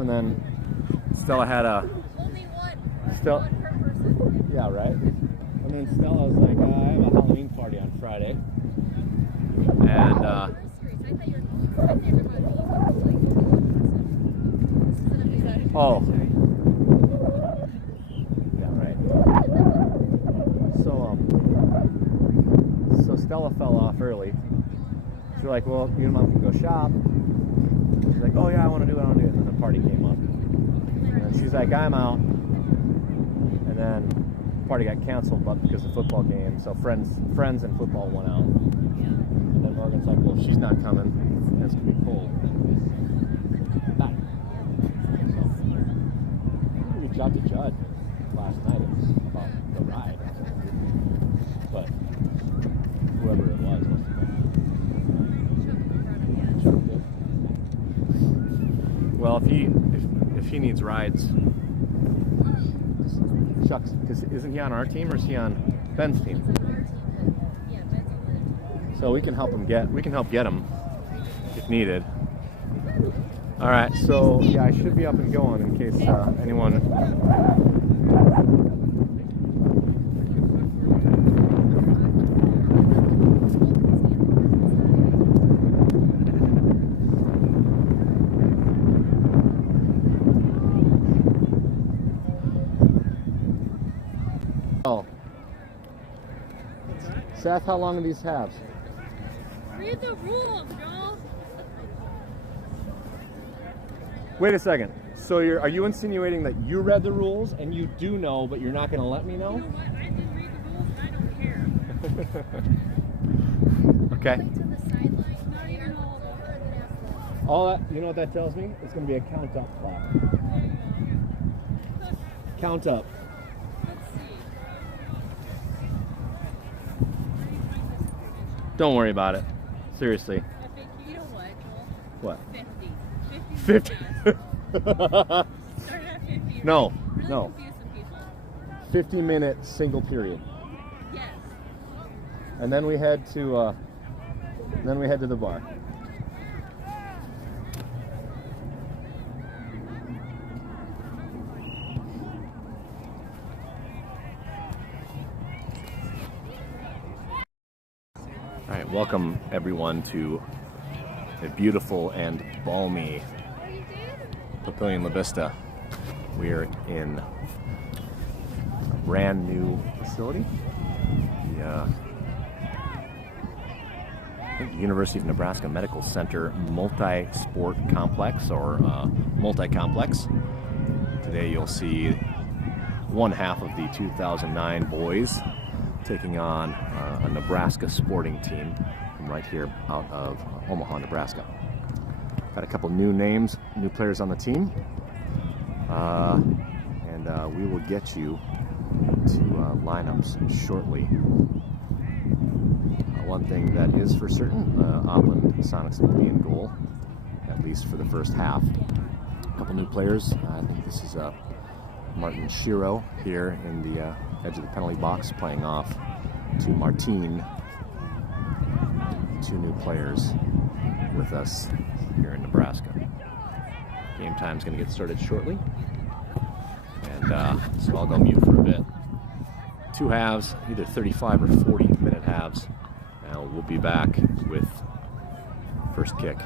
and then Stella had a... Only one per person. Yeah, right? And then Stella was like, I have a Halloween party on Friday. And, oh. Yeah, right. So Stella fell off early. She's like, well, you and Mom can go shop. She's like, oh yeah, I want to do it, And then the party came up. And she's like, I'm out. And then the party got canceled, but because of the football game, so friends and football went out. And then Morgan's like, well, if she's not coming, it's going to be cold. Bye. So, we reached out to Judd last night about the ride. But whoever it was must have been. Well, if he needs rides, shucks, because isn't he on our team or is he on Ben's team? So we can help get him if needed. All right, so yeah, I should be up and going in case anyone. Oh. Seth, how long are these halves? Read the rules, Joel. Wait a second. So are you insinuating that you read the rules and you do know, but you're not going to let me know? You know what? I didn't read the rules and I don't care. Okay. Not even All that, you know what that tells me? It's going to be a count up clock. Count up. Don't worry about it. Seriously. You know what, What? Joel? 50. Start at 50. No, Really no. confuse some people. 50-minute single period. Yes. And then we head to the bar. All right, welcome everyone to a beautiful and balmy Papillion Lavista. We're in a brand new facility. The I think University of Nebraska Medical Center multi-sport complex or multi-complex. Today you'll see one half of the 2009 boys taking on a Nebraska sporting team from right here out of Omaha, Nebraska. Got a couple new names, new players on the team, and we will get you to lineups shortly. One thing that is for certain, Auckland Sonics will be in goal, at least for the first half. A couple new players. I think this is Martin Shiro here in the edge of the penalty box, playing off to Martine. Two new players with us here in Nebraska. Game time's going to get started shortly, and so I'll go mute for a bit. Two halves, either 35 or 40-minute halves. Now we'll be back with first kick.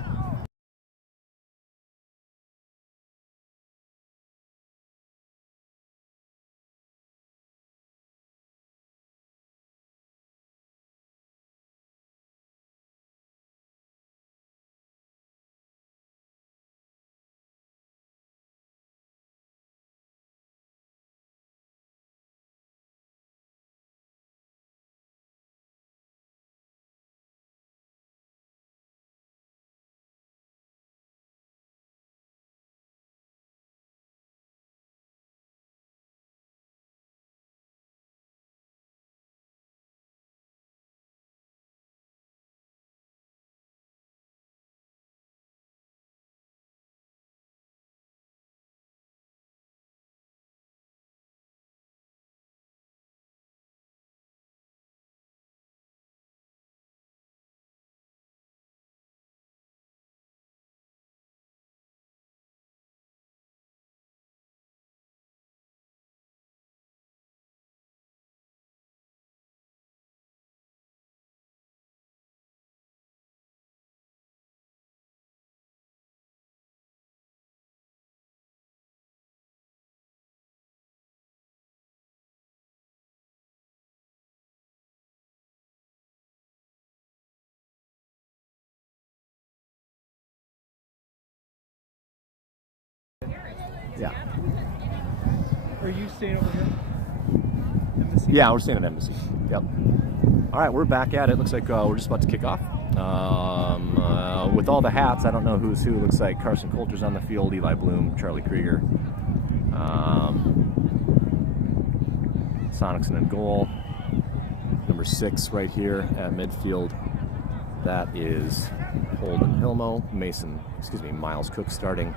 Yeah. Are you staying over here? Embassy? Yeah, we're staying at Embassy. Yep. All right, we're back at it. Looks like we're just about to kick off. With all the hats, I don't know who's who. Looks like Carson Coulter's on the field, Eli Bloom, Charlie Krieger. Sonicson in goal. Number 6 right here at midfield. That is Holden Hilmo. Miles Cook starting.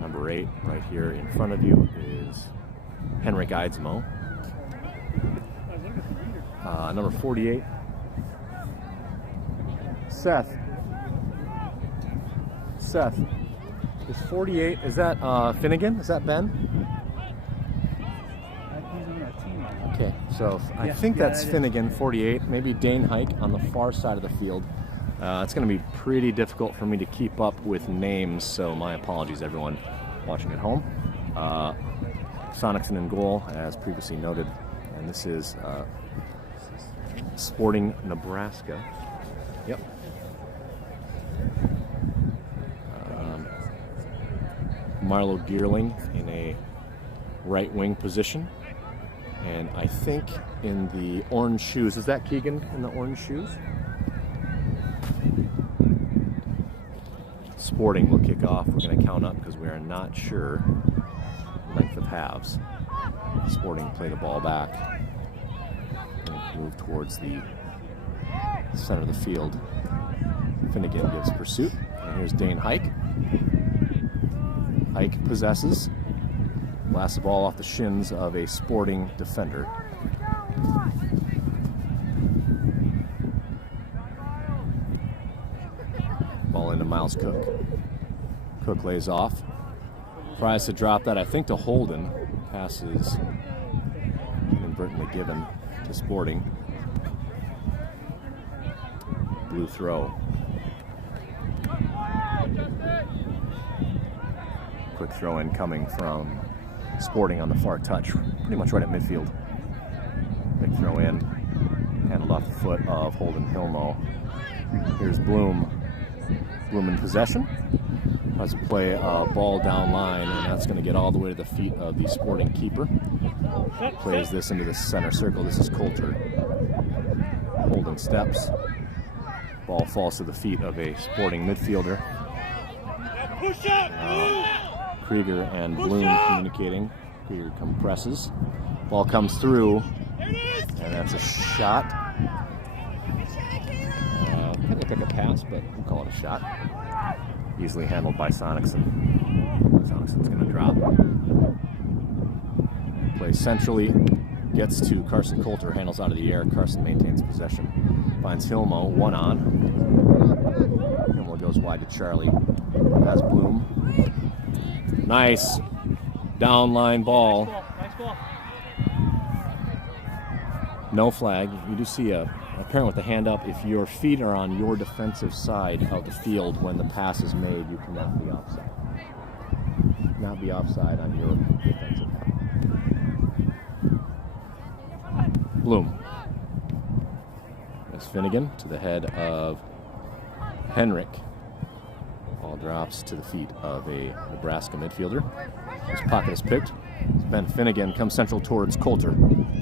Number 8 right here in front of you is Henrik Eidsmo. Number 48, Seth. Is 48, is that Finnegan? Is that Ben? Okay, so I think that's Finnegan, 48. Maybe Dane Hike on the far side of the field. It's going to be pretty difficult for me to keep up with names, so my apologies, everyone watching at home. Sonicson in goal, as previously noted, and this is Sporting Nebraska. Yep. Marlo Geerling in a right wing position. And I think in the orange shoes, is that Keegan in the orange shoes? Sporting will kick off. We're going to count up because we are not sure length of halves. Sporting play the ball back and move towards the center of the field. Finnegan gives pursuit. And here's Dane Hike. Hike possesses. Blasts the ball off the shins of a Sporting defender. Ball into Miles Cook. Cook lays off. Tries to drop that, I think, to Holden. Passes inadvertently given to Sporting. Blue throw. Quick throw in coming from Sporting on the far touch, pretty much right at midfield. Big throw in, handled off the foot of Holden Hilmo. Here's Bloom. Bloom in possession. Tries to play a ball down line, and that's going to get all the way to the feet of the Sporting keeper. Plays this into the center circle. This is Coulter. Holden steps. Ball falls to the feet of a Sporting midfielder. Krieger and Bloom communicating. Krieger compresses. Ball comes through, and that's a shot. Kind of like a pass, but we'll call it a shot. Easily handled by Sonicson. Sonicson's going to drop. Plays centrally, gets to Carson Coulter, handles out of the air. Carson maintains possession. Finds Hilmo, one on. Hilmo goes wide to Charlie. Has Bloom. Nice downline ball. Nice ball. No flag. You do see a parent with the hand up. If your feet are on your defensive side of the field when the pass is made, you cannot be offside. Not be offside on your defensive. Bloom. That's Finnegan to the head of Henrik. Ball drops to the feet of a Nebraska midfielder. His pocket is picked. Ben Finnegan comes central towards Coulter.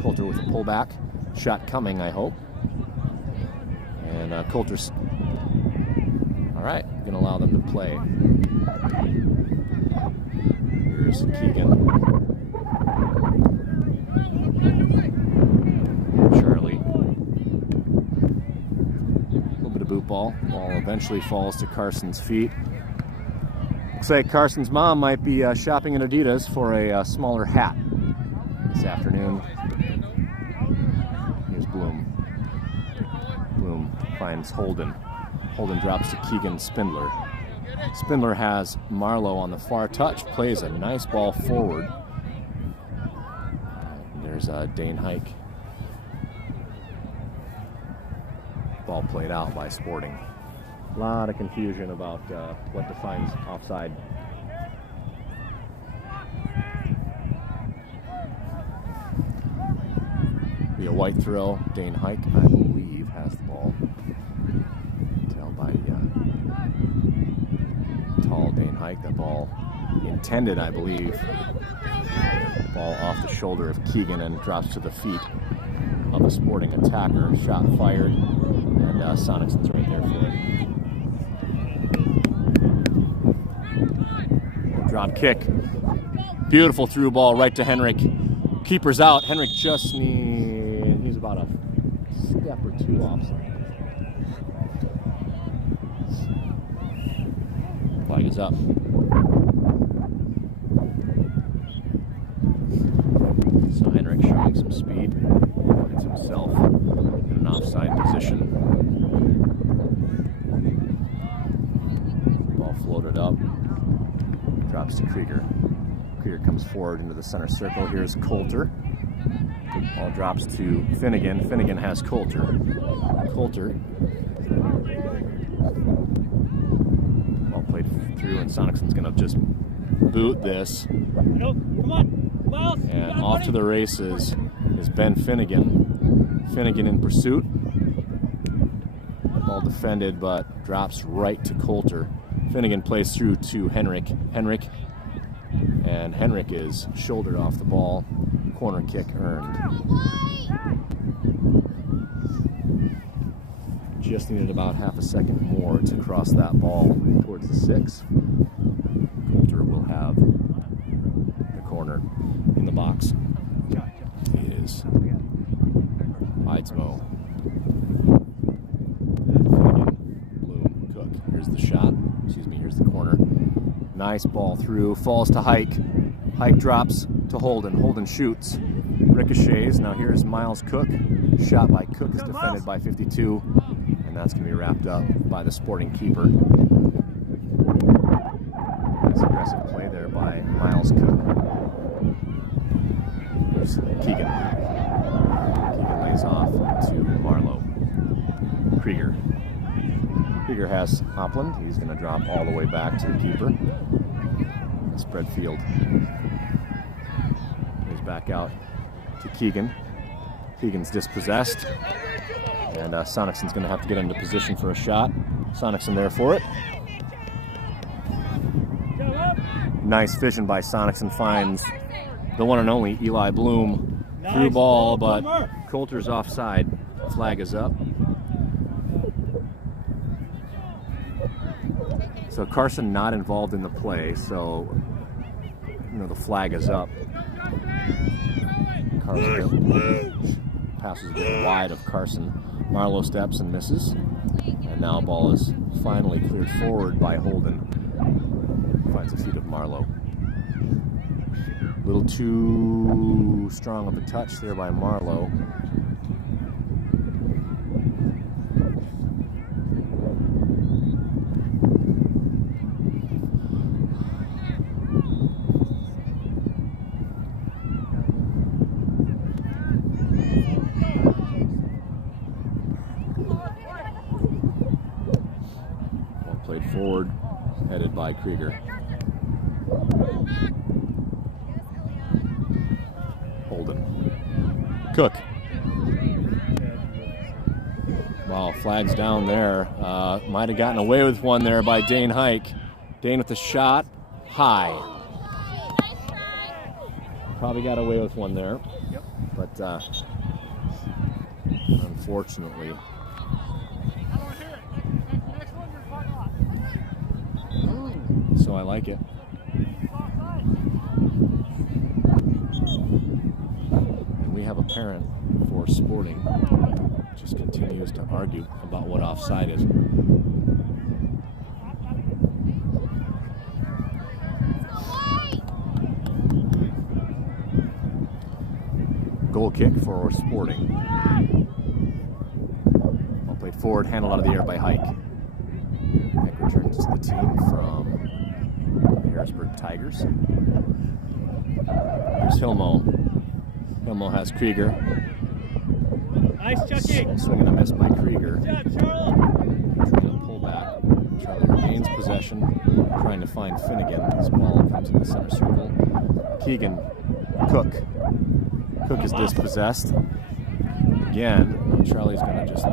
Coulter with a pullback. Shot coming, I hope. And Coulter's... All right, going to allow them to play. Here's Keegan. Charlie. A little bit of boot ball. Ball eventually falls to Carson's feet. Looks like Carson's mom might be shopping in Adidas for a smaller hat this afternoon. Here's Bloom. Bloom finds Holden. Holden drops to Keegan Spindler. Spindler has Marlowe on the far touch, plays a nice ball forward. There's Dane Hike. Ball played out by Sporting. A lot of confusion about what defines offside. Be a white throw. Dane Hike, I believe, has the ball. Tailed by the tall Hike. That ball intended, I believe. Ball off the shoulder of Keegan and drops to the feet of a Sporting attacker. Shot fired, and Sonicson's right there for it. Drop kick. Beautiful through ball right to Henrik. Keeper's out. Henrik just he's about a step or two offside. Flag is up. So Henrik showing some speed. Gets himself in an offside position. Ball floated up. Drops to Krieger. Krieger comes forward into the center circle. Here's Coulter. Ball drops to Finnegan. Finnegan has Coulter. Coulter. Ball played through, and Sonicson's going to just boot this. Nope. Come on. Miles. And off to the races is Ben Finnegan. Finnegan in pursuit. Ball defended, but drops right to Coulter. Finnegan plays through to Henrik. And Henrik is shouldered off the ball. Corner kick earned. Just needed about half a second more to cross that ball towards the 6. Coulter will have the corner in the box. It is Heidsmo. Finnegan, Bloom, Cook. Here's the shot. Here's the corner. Nice ball through. Falls to Hike. Hike drops to Holden. Holden shoots. Ricochets. Now here's Miles Cook. Shot by Cook is defended by 52. And that's going to be wrapped up by the Sporting keeper. Nice aggressive play there by Miles Cook. Here's Keegan. Keegan lays off to Marlowe. Krieger. Krieger has Hopland. He's going to drop all the way back to the keeper. Spread field. He's back out to Keegan. Keegan's dispossessed. And Sonicson's going to have to get into position for a shot. Sonicson there for it. Nice vision by Sonicson. Finds the one and only Eli Bloom. Through ball, but Coulter's offside. Flag is up. So Carson not involved in the play, so the flag is up. Carson passes a bit wide of Carson. Marlowe steps and misses. And now ball is finally cleared forward by Holden. Finds the feet of Marlowe. A little too strong of a touch there by Marlowe. Forward, headed by Krieger. Holden. Cook. Wow, flags down there. Might have gotten away with one there by Dane Hike. Dane with the shot. High. Probably got away with one there. Yep. But unfortunately, so I like it. And we have a parent for Sporting just continues to argue about what offside is. Goal kick for Sporting. Ball played forward, handled out of the air by Hike. Hike returns to the team from Harrisburg Tigers. Here's Hilmo. Hilmo has Krieger. Nice, Chucky. Swing and a miss by Krieger. Good job, Charlie. Trying to pull back. Charlie regains possession, trying to find Finnegan. This ball comes in the center circle. Keegan. Cook. Cook is dispossessed. Again, Charlie's going to just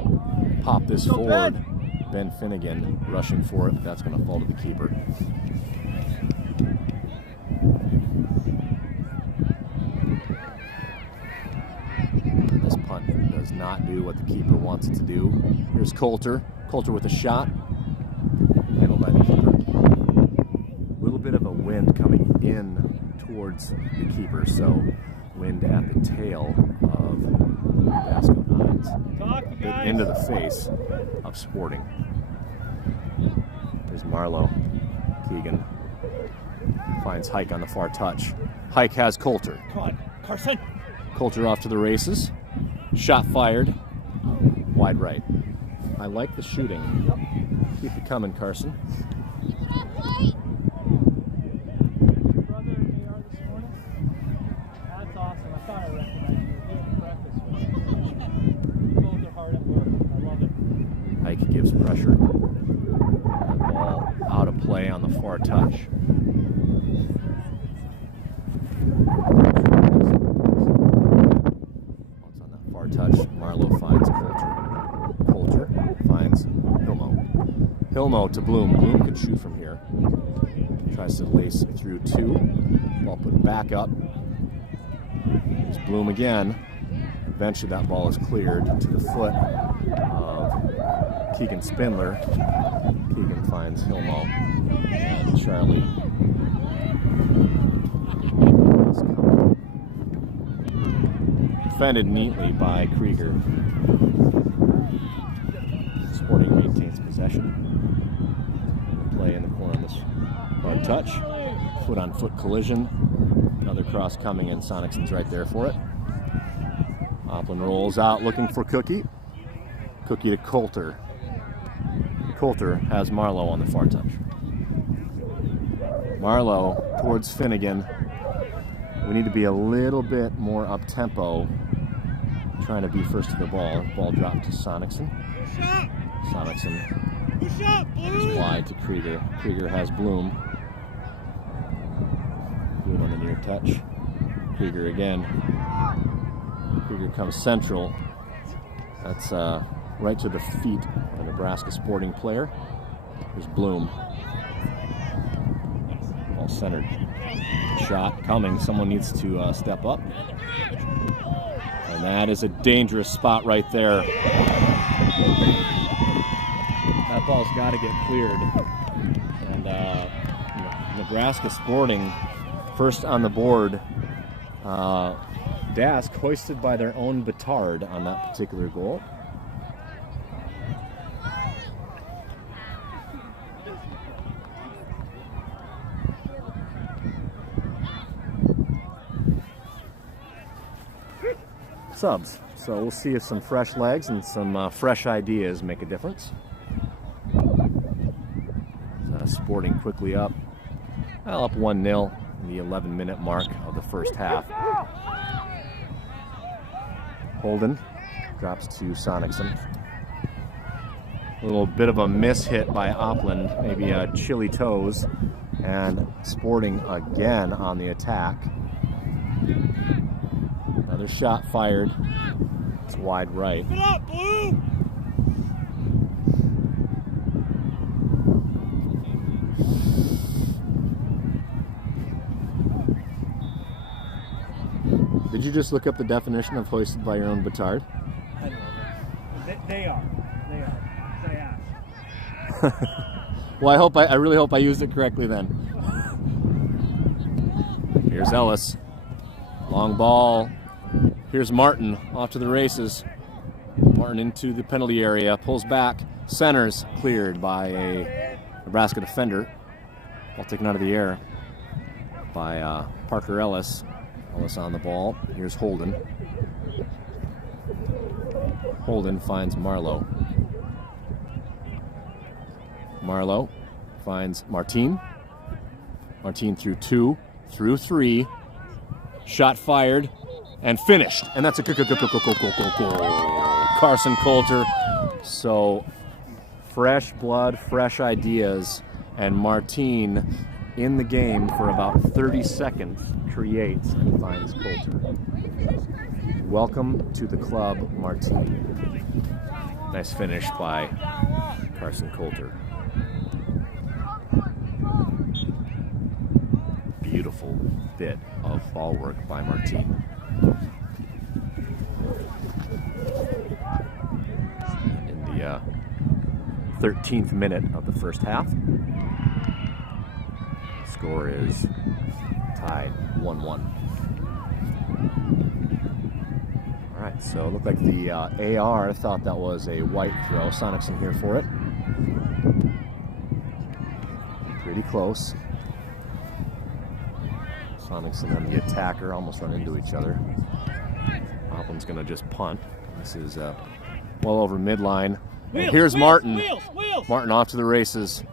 pop this forward. Ben Finnegan rushing for it, but that's going to fall to the keeper. This punt does not do what the keeper wants it to do. Here's Coulter. Coulter with a shot. Handled by the keeper. A little bit of a wind coming in towards the keeper, so wind at the tail of Nebraska Nines. A bit into the face of Sporting. There's Marlowe. Keegan finds Hike on the far touch. Hike has Coulter. Come on, Carson. Coulter off to the races. Shot fired. Wide right. I like the shooting. Keep it coming, Carson. That's awesome. I thought I recognized you. You're doing practice with you. Both are hard at work. I love it. Hike gives pressure. That ball out of play on the far touch. Once on that far touch, Marlowe finds Coulter. Coulter finds Hilmo. Hilmo to Bloom. Bloom can shoot from here. Tries to lace through two. Ball put back up. There's Bloom again. Eventually that ball is cleared to the foot of Keegan Spindler. Keegan finds Hilmo. And Charlie defended neatly by Krieger. Sporting maintains possession. Play in the corner on this hard touch. Foot-on-foot collision. Another cross coming in. Sonicsen's right there for it. Oplin rolls out looking for Cookie. Cookie to Coulter. Coulter has Marlowe on the far touch. Marlowe towards Finnegan. We need to be a little bit more up-tempo, trying to be first to the ball. Ball dropped to Sonicsen. Sonicsen is wide to Krieger. Krieger has Bloom. Bloom on the near touch. Krieger again. Krieger comes central. That's right to the feet of a Nebraska Sporting player. There's Bloom. Ball centered. Shot coming. Someone needs to step up. And that is a dangerous spot right there. That ball's got to get cleared. And Nebraska Sporting first on the board. DASC hoisted by their own petard on that particular goal. Subs. So we'll see if some fresh legs and some fresh ideas make a difference. Sporting quickly up. Well, up 1-0 in the 11-minute mark of the first half. Holden drops to Sonicsen. A little bit of a miss hit by Oplin, maybe chilly toes, and Sporting again on the attack. Another shot fired. It's wide right. Get up, Blue! Did you just look up the definition of hoisted by your own petard? I love it. They are. They are. I asked. Well, I really hope I used it correctly then. Here's Ellis. Long ball. Here's Martin off to the races. Martin into the penalty area, pulls back, centers, cleared by a Nebraska defender. Ball taken out of the air by Parker Ellis. Ellis on the ball. Here's Holden. Holden finds Marlowe. Marlowe finds Martin. Martin through two, through three. Shot fired and finished. And that's a goal. Carson Coulter. So fresh blood, fresh ideas, and Martin in the game for about 30 seconds creates and finds Coulter. Welcome to the club, Martin. Nice finish by Carson Coulter. beautiful bit of ball work by Martine. In the 13th minute of the first half, score is tied 1-1. All right, so it looked like the AR thought that was a white throw. Sonic's in here for it. Pretty close. Sonic's and then the attacker almost run into each other. Hoplin's going to just punt. This is well over midline. And here's Martin. Martin off to the races.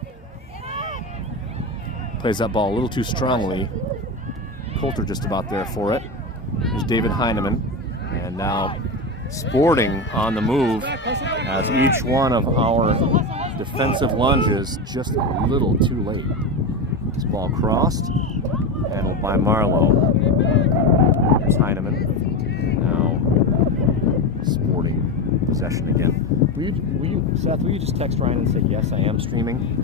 Plays that ball a little too strongly. Coulter just about there for it. There's David Heineman. And now Sporting on the move as each one of our defensive lunges just a little too late. This ball crossed, handled by Marlowe. There's Heineman. Now Sporting possession again. Seth, will you just text Ryan and say, yes, I am streaming?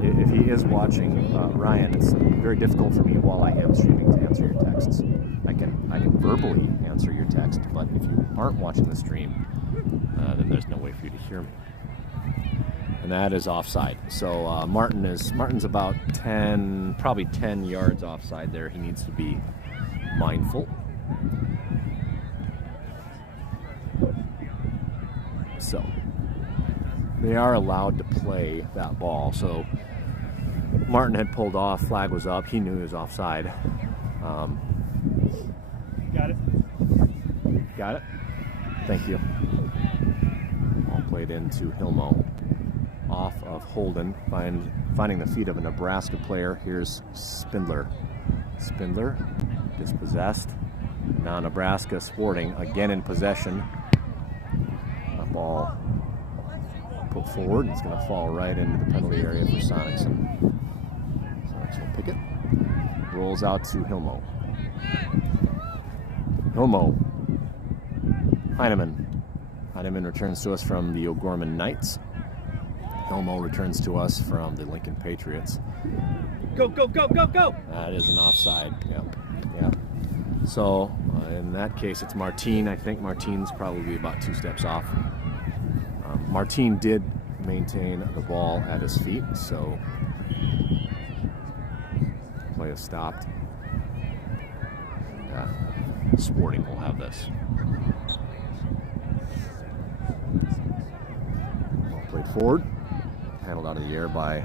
If he is watching, Ryan, it's very difficult for me while I am streaming to answer your texts. I can verbally answer your text, but if you aren't watching the stream, then there's no way for you to hear me. And that is offside. So Martin's about 10, probably 10 yards offside there. He needs to be mindful. So they are allowed to play that ball. So Martin had pulled off, flag was up, he knew he was offside. Got it. Got it? Thank you. All played into Hilmo. Off of Holden, finding the feet of a Nebraska player. Here's Spindler. Spindler dispossessed. Now Nebraska Sporting again in possession. A ball put forward. It's going to fall right into the penalty area for Sonicson. Sonicson will pick it. Rolls out to Hilmo. Hilmo. Heineman. Heineman returns to us from the O'Gorman Knights. Hilmo returns to us from the Lincoln Patriots. Go, go, go, go, go! That is an offside. Yep. So in that case, it's Martine. I think Martine's probably about 2 steps off. Martine did maintain the ball at his feet, so play is stopped. Sporting will have this. Ball played forward, handled out of the air by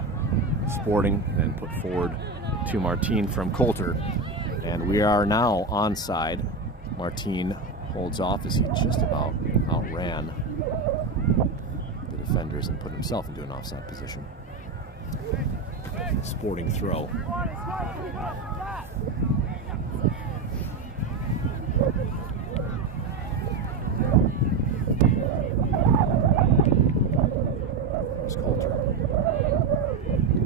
Sporting, and put forward to Martine from Coulter. And we are now onside. Martine holds off as he just about outran the defenders and put himself into an offside position. Sporting throw. There's Coulter.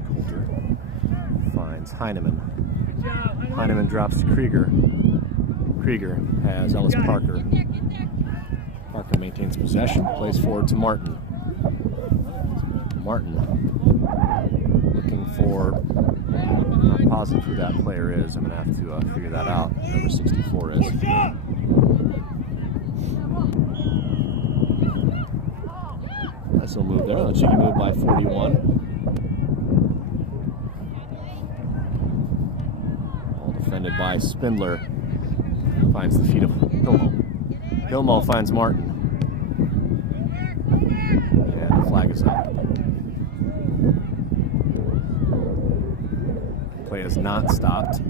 Coulter finds Heineman. Heineman drops to Krieger. Krieger has Ellis Parker. Parker maintains possession, plays forward to Martin. Martin looking for, I'm not positive who that player is. I'm going to have to figure that out. Number 64 is. Nice little move there. Cheeky move by 41. All defended by Spindler. Finds the feet of Hilmo. Hilmo finds Martin. And the flag is up. Play is not stopped.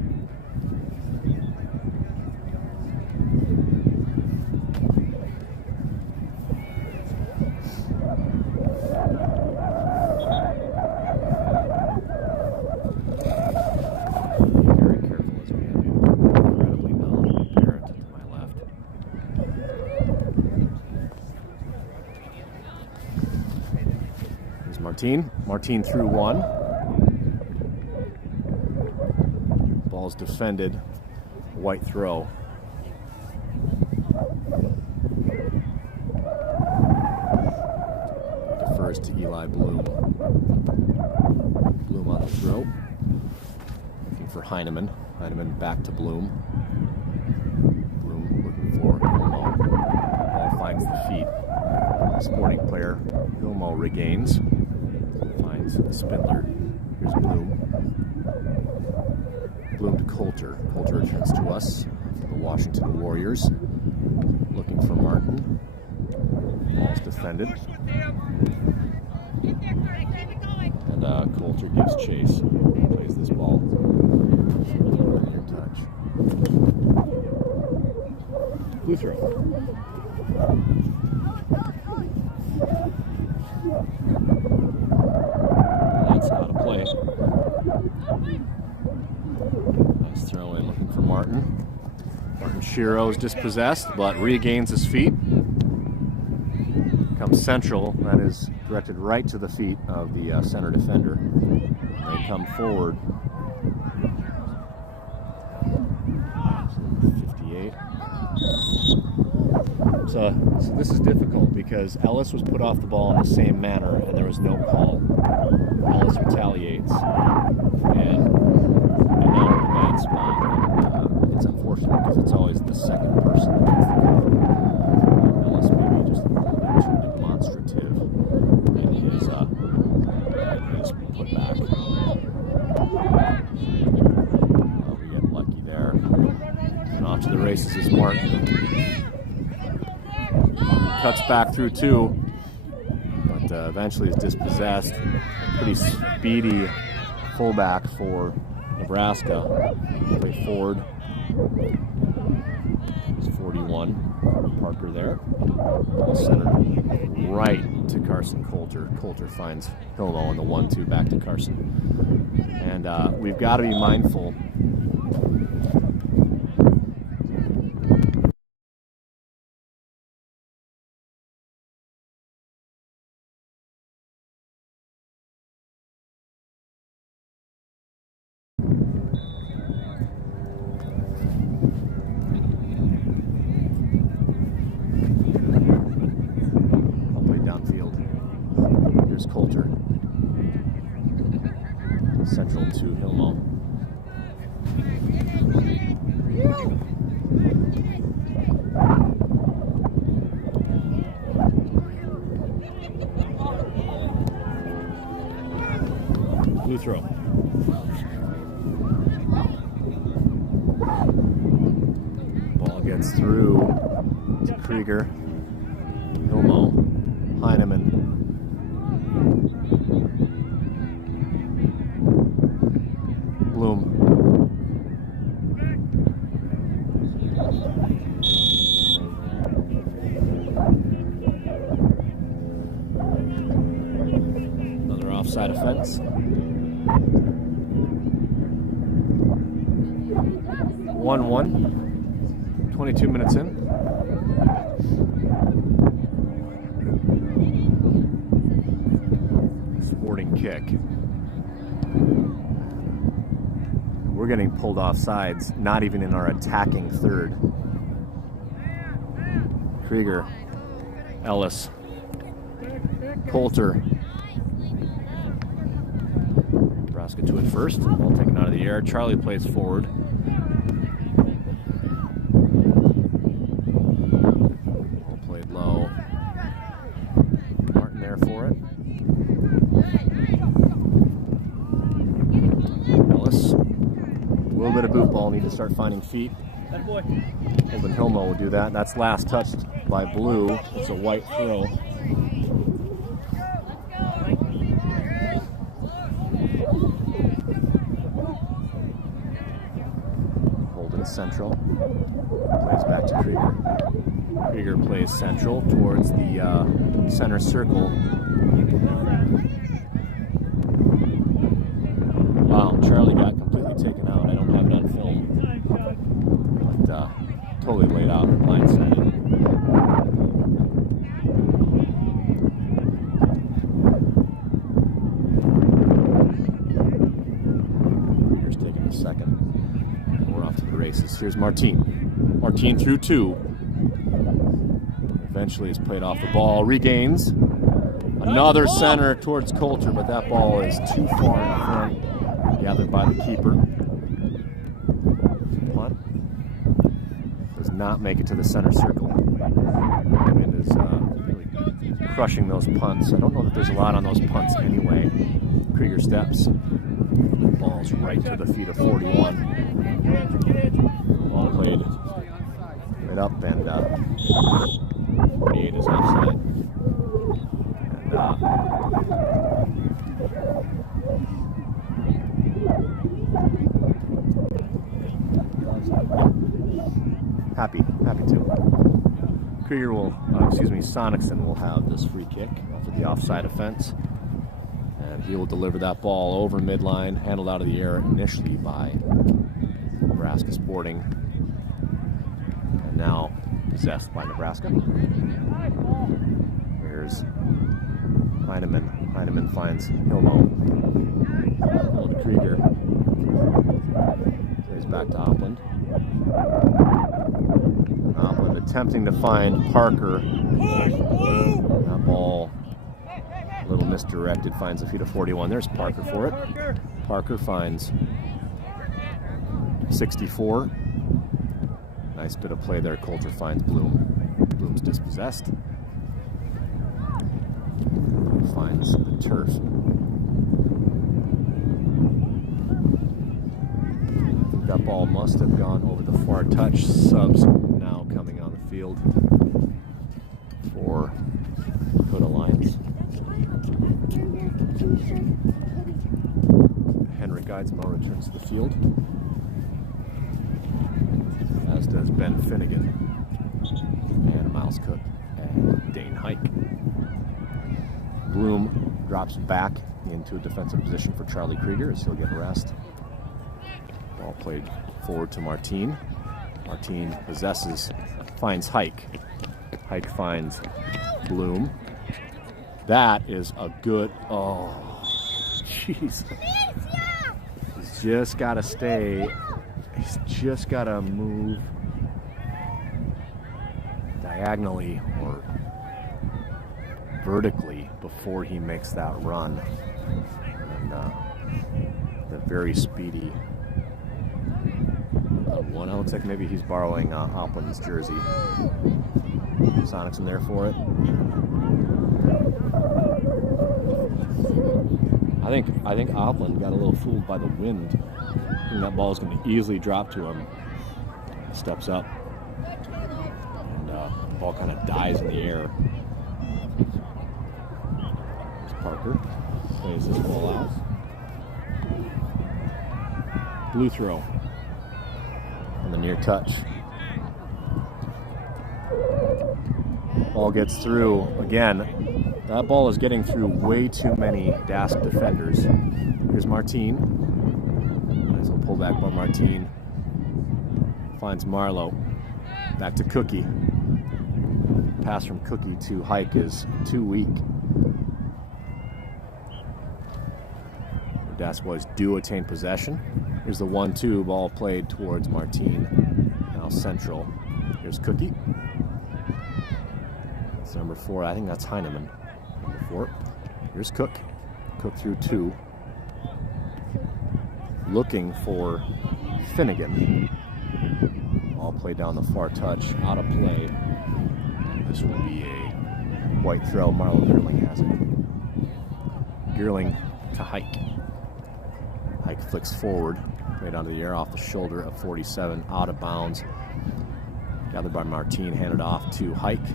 Martine through one. Ball's defended. White throw. Defers to Eli Bloom. Bloom on the throw. Looking for Heineman. Heineman back to Bloom. Bloom looking for Hilmo. Ball finds the feet. Sporting player. Hilmo regains. Finds Spindler. Here's Bloom. Bloom to Coulter. Coulter returns to us for the Washington Warriors. Looking for Martin. Ball's defended. And Coulter gives chase. Plays this ball. Clear touch. Blue throw. That's how to play it. Nice throw in, looking for Martin. Martin Shiro is dispossessed, but regains his feet. Comes central, that is directed right to the feet of the center defender. They come forward. 58. So this is difficult because Ellis was put off the ball in the same manner and there was no call. Ellis retaliates. And now we're in a bad spot. It's unfortunate because it's always the second person that gets the call. Ellis maybe just a little bit too demonstrative in his put back. We get lucky there. And off to the races is Martin. Cuts back through two, but eventually is dispossessed. Pretty speedy fullback for Nebraska. Play forward. It's 41. Parker there. Center right to Carson Coulter. Coulter finds Hilmo on the 1-2 back to Carson. And we've got to be mindful. Coulter. Central to Hilmo. Blue throw. Ball gets through to Krieger. Hilmo. Heineman. Bloom. Another offside offense. 1-1. 22 minutes in. Sporting kick. We're getting pulled off sides, not even in our attacking third. Krieger, Ellis, Coulter. Nebraska to it first. Ball taken out of the air. Charlie plays forward. Ball played low. Martin there for it. Ellis. A little bit of boot ball, need to start finding feet. Holden Hilmo will do that. That's last touched by Blue. It's a white throw. Holden central. Plays back to Krieger. Krieger plays central towards the center circle. Wow, Charlie got completely taken out. I don't have it on film. But totally laid out and blindsided. Here's taking the second. And we're off to the races. Here's Martin. Martin through two. Eventually is played off the ball. Regains. Another center towards Coulter, but that ball is too far in front. Gathered by the keeper. not make it to the center circle. The wind is really crushing those punts. I don't know that there's a lot on those punts anyway. Krieger steps. Ball's right to the feet of 41. Ball played right up, and 48 is offside. And happy too. Krieger will, Sonicson will have this free kick after the offside offense. And he will deliver that ball over midline, handled out of the air initially by Nebraska Sporting. And now possessed by Nebraska. Here's Heineman. Heineman finds Hilmo. Ball to Krieger. Plays back to Opland. Opland attempting to find Parker. That ball a little misdirected, finds the feet of 41. There's Parker for it. Parker finds 64. Nice bit of play there. Coulter finds Bloom. Bloom's dispossessed. He finds the turf. I think that ball must have gone over the far touch. Subs now coming on the field for Dakota Lions. Henrik Eidsmo returns to the field, as does Ben Finnegan and Miles Cook and Dane Hike. Bloom drops back into a defensive position for Charlie Krieger as he'll get a rest. Ball played forward to Martine. Martine possesses, finds Hike. Hike finds Bloom. That is a good, oh, jeez. He's just got to stay, he's just got to move diagonally or vertically before he makes that run. And the very speedy one. It looks like maybe he's borrowing Opland's jersey. Sonic's in there for it. I think Opland got a little fooled by the wind. I think that ball is going to easily drop to him. Steps up, and the ball kind of dies in the air. There's Parker. Plays this ball out. Blue throw on the near touch. Ball gets through again. That ball is getting through way too many DASC defenders. Here's Martine. Nice little pullback by Martine. Finds Marlowe. Back to Cookie. Pass from Cookie to Hike is too weak. The DASC boys do attain possession. Here's the 1-2 ball played towards Martine. Now central. Here's Cookie. It's number 4. I think that's Heineman. Number 4. Here's Cook. Cook through 2. Looking for Finnegan. All played down the far touch. Out of play. This will be a white throw. Marlo Geerling has it. Geerling to Hike. Hike flicks forward. Right onto the air off the shoulder of 47. Out of bounds. Gathered by Martine. Handed off to Hike.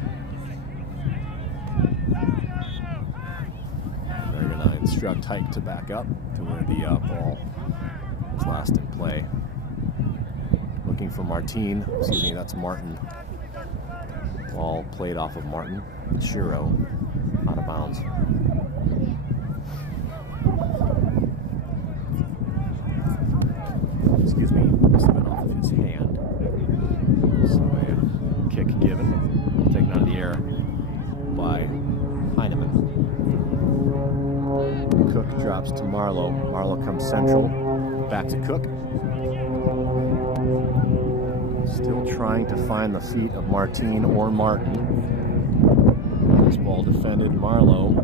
They're going to instruct Hike to back up to where the ball was last in play. Looking for Martine. Excuse me, that's Martin. Ball played off of Martin. Shiro out of bounds. Excuse me, must have been off of his hand. So a kick given. Taken out of the air by Heineman. Cook drops to Marlowe. Marlowe comes central. Back to Cook. Still trying to find the feet of Martine or Martin. This ball defended. Marlowe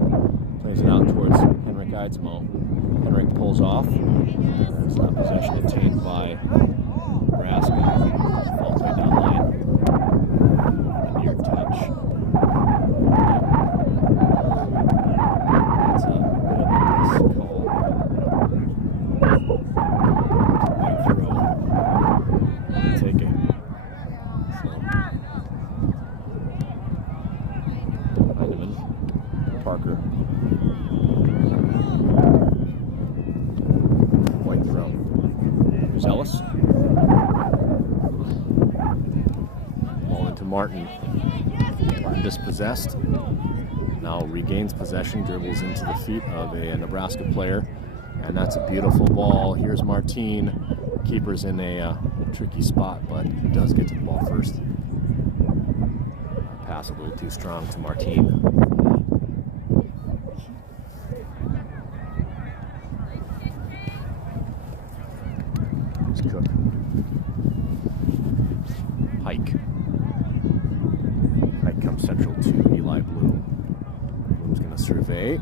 plays it out towards Henrik Eidsmo. Henrik pulls off. There's that possession attained by Nebraska. Ball played down line. Here's Ellis. Ball into Martin. Martin dispossessed. Now regains possession, dribbles into the feet of a Nebraska player. And that's a beautiful ball. Here's Martin. Keeper's in a tricky spot, but he does get to the ball first. Pass a little too strong to Martin. Here's Cook. Hike. Hike comes central to Eli Bloom. Bloom's going to survey.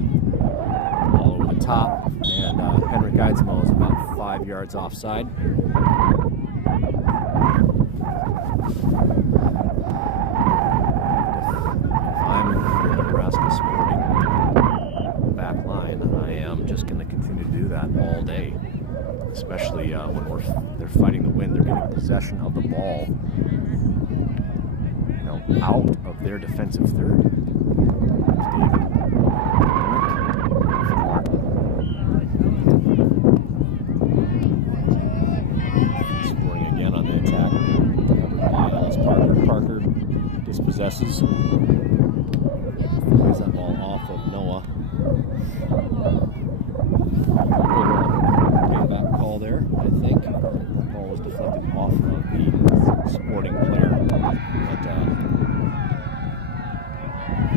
All over the top. And Henrik Eidsmo is about 5 yards offside. If I'm the Nebraska Sporting back line, I am just going to continue to do that all day. Especially when they're fighting the wind, they're getting possession of the ball, you know, out of their defensive third. Scoring again on the attack. Parker dispossesses. Plays that ball off of Noah. Back call there, I think. That ball was deflected off of the Sporting player. But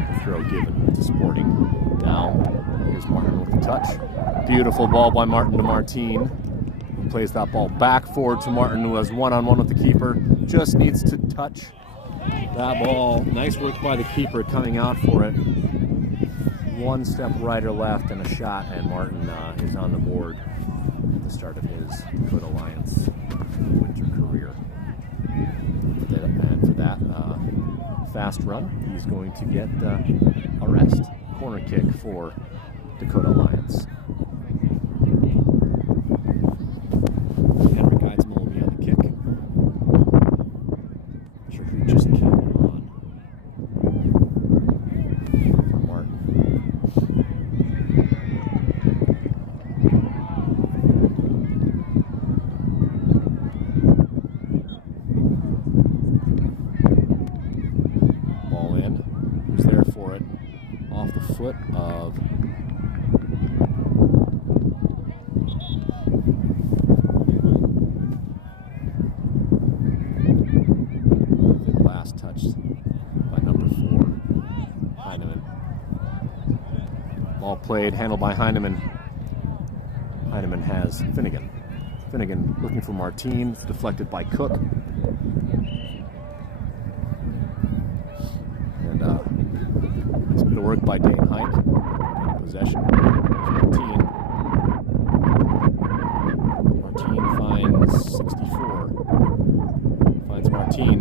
the throw given to Sporting. Now, here's Martin with the touch. Beautiful ball by Martin to Martin. He plays that ball back forward to Martin, who has one-on-one with the keeper. Just needs to touch that ball. Nice work by the keeper coming out for it. One step right or left and a shot, and Martin is on the board at the start of his Dakota Alliance winter career. And for that fast run, he's going to get a rest. Corner kick for Dakota Alliance. Henrik Eidsmo will be on the kick. Not sure who just came on. Martin. Ball in. Who's there for it? Off the foot of the last touch by number 4, Heineman. Ball played, handled by Heineman. Heineman has Finnegan. Finnegan looking for Martin, deflected by Cook. And nice bit of work by Dane Hike. Possession. Martin. Martin finds 64. Finds Martin.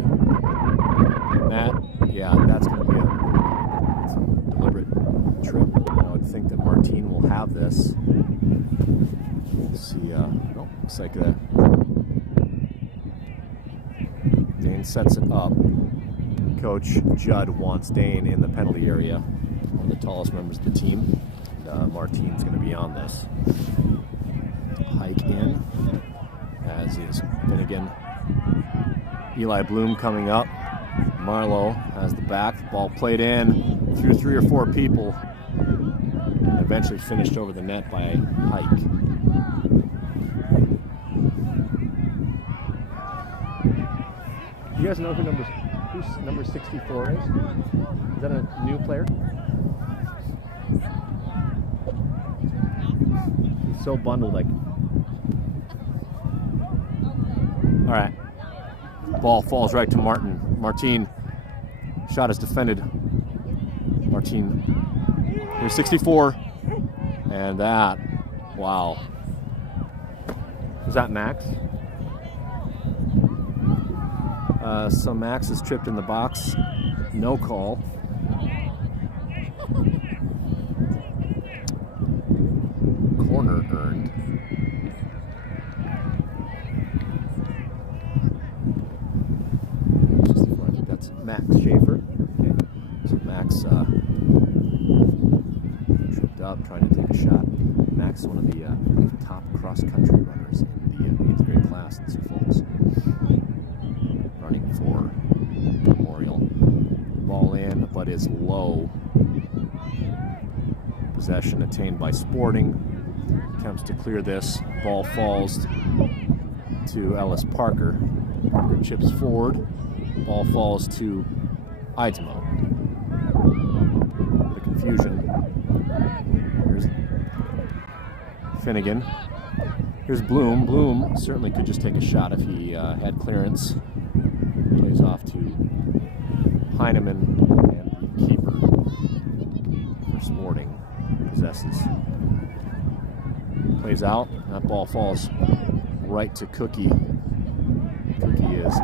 That, yeah, that's going to be a deliberate trip. I would think that Martin will have this. Let's see, no, looks like Dane sets it up. Coach Judd wants Dane in the penalty area, one of the tallest members of the team. And, Martin's going to be on this. Hike in, as is Finnegan. Eli Bloom coming up. Marlowe has the back. The ball played in through 3 or 4 people. And eventually finished over the net by Hike. You guys know who number 64 is? Is that a new player? He's so bundled, like. All right. Ball falls right to Martin. Martin. Shot is defended. Martin. Here's 64. And that. Wow. Is that Max? So Max is tripped in the box. No call. Corner earned. I think that's Max Schaefer. Okay. So Max tripped up trying to take a shot. Max is one of the top cross-country runners in the 8th grade class. is low. Possession attained by Sporting. Attempts to clear this. Ball falls to Ellis Parker. Parker chips forward. Ball falls to Idemo. The confusion. Here's Finnegan. Here's Bloom. Bloom certainly could just take a shot if he had clearance. Plays off to Heineman, and the keeper for Sporting possesses. Plays out. That ball falls right to Cookie. Cookie is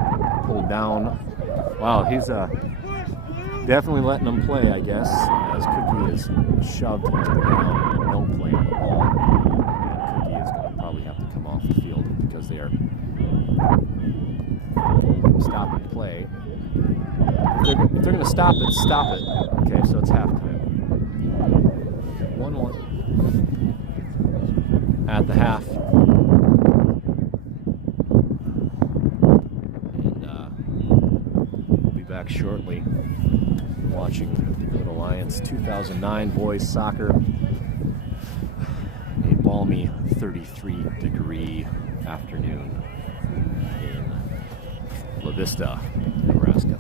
pulled down. Wow, he's definitely letting him play, I guess, as Cookie is shoved into the ground. No play on the ball. And Cookie is going to probably have to come off the field because they are stopping play. If they're going to stop it, stop it. Okay, so it's halftime. 1-1 at the half. Back shortly, watching Little Lions 2009 boys soccer. A balmy 33-degree afternoon in Lavista, Nebraska.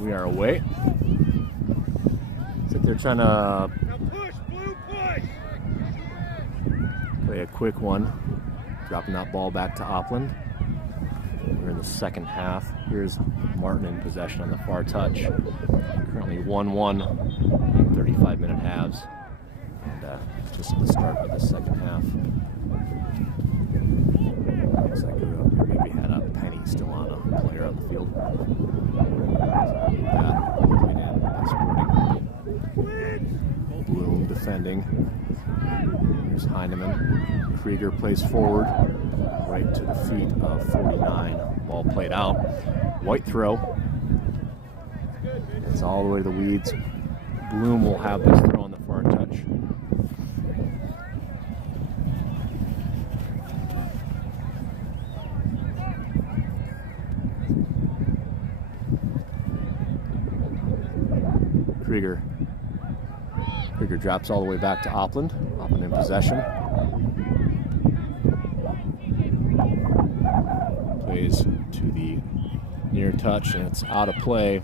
We are away. Looks like they're trying to Now push, Blue, push! play a quick one. Dropping that ball back to Opland. We're in the second half. Here's Martin in possession on the far touch. Currently 1-1, 35-minute halves. And just at the start of the second half. Looks like we maybe had a penny still on a player on the field. Bloom defending. Here's Heineman. Krieger plays forward, right to the feet of 49. Ball played out. White throw. It's all the way to the weeds. Bloom will have this throw on the far touch. Krieger drops all the way back to Opland. Opland in possession. Plays to the near touch, and it's out of play.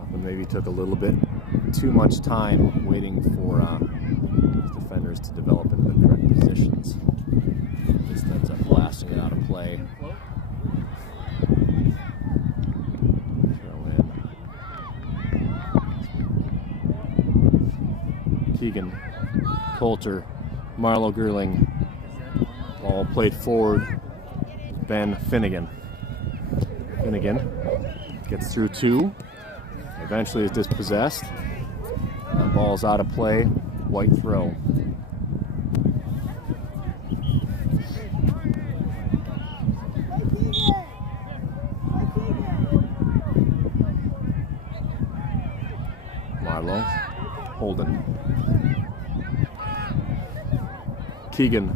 Opland maybe took a little bit too much time waiting for defenders to develop into the correct positions. Just ends up blasting it out of play. Keegan, Coulter, Marlowe Gerling, all played forward. Ben Finnegan. Finnegan gets through two, eventually is dispossessed. That ball's out of play. White throw. Marlowe, Holden. Keegan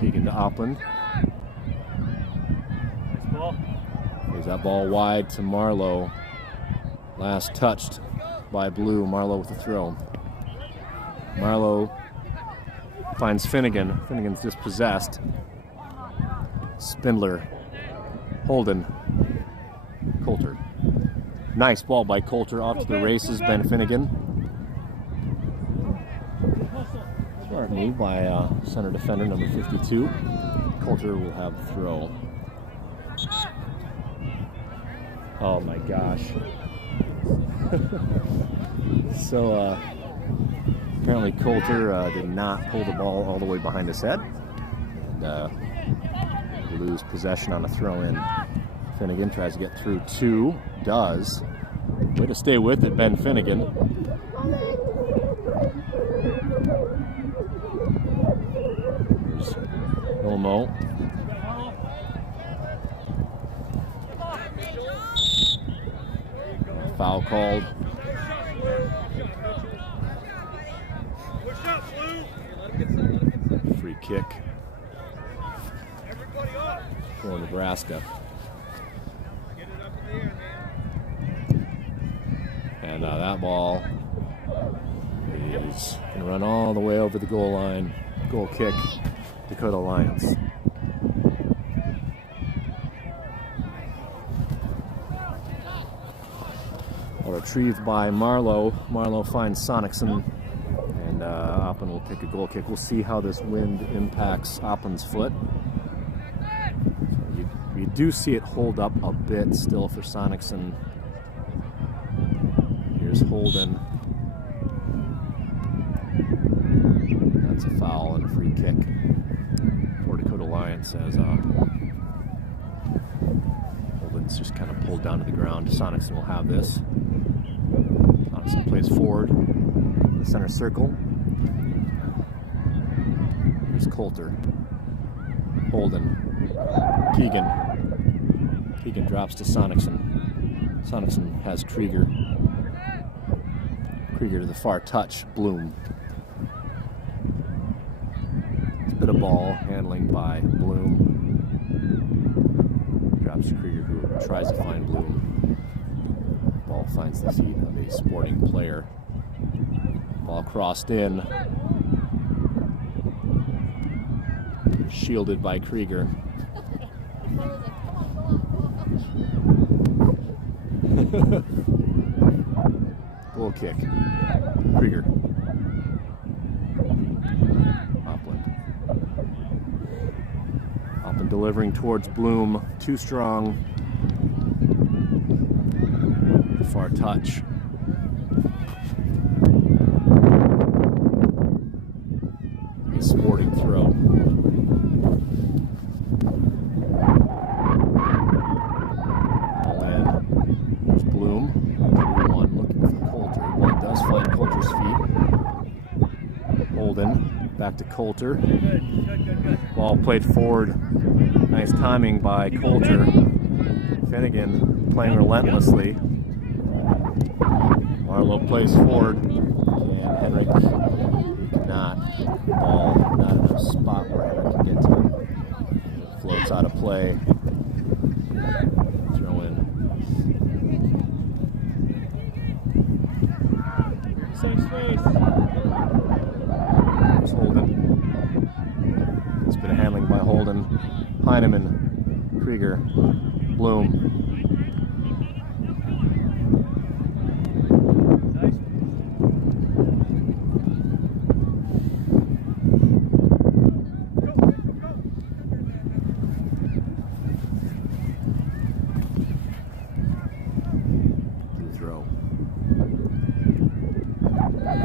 to Opland. Nice ball. There's that ball wide to Marlowe. Last touched by Blue. Marlowe with the throw. Marlowe finds Finnegan. Finnegan's dispossessed. Spindler. Holden. Coulter. Nice ball by Coulter off to the races. Ben Finnegan. Smart move by center defender number 52. Coulter will have the throw. Oh my gosh. So apparently Coulter did not pull the ball all the way behind his head. And lose possession on a throw-in. Finnegan tries to get through two. Does. Way to stay with it, Ben Finnegan. There's Ilmo. Foul called. Free kick for Nebraska. And that ball is going to run all the way over the goal line. Goal kick, Dakota Lions. Retrieved by Marlowe. Marlowe finds Sonicson, and Oppen will pick a goal kick. We'll see how this wind impacts Oppen's foot. So you do see it hold up a bit still for Sonicson. Here's Holden. That's a foul and a free kick for Dakota Lions as Holden's just kind of pulled down to the ground. Sonicson will have this. Sonicson plays forward in the center circle. Here's Coulter. Holden. Keegan. Keegan drops to Sonicson. Sonicson has Krieger. Krieger to the far touch. Bloom. It's a bit of ball handling by Bloom. Drops to Krieger, who tries to find Bloom. Ball finds the feet of a Sporting player. Ball crossed in. Shielded by Krieger. Goal kick. Krieger. Upland delivering towards Bloom. Too strong. Far touch. A sporting throw. All in. There's Bloom. 3-1 looking for Coulter. Ball does find Coulter's feet. Holden. Back to Coulter. Ball played forward. Nice timing by Coulter. Finnegan playing relentlessly. Marlowe plays forward. And Henrik not. Ball not in a spot where Henrik can get to it. Floats out of play. Throw in. Same space. There's Holden. It's been a handling by Holden. Heineman. Krieger. Bloom.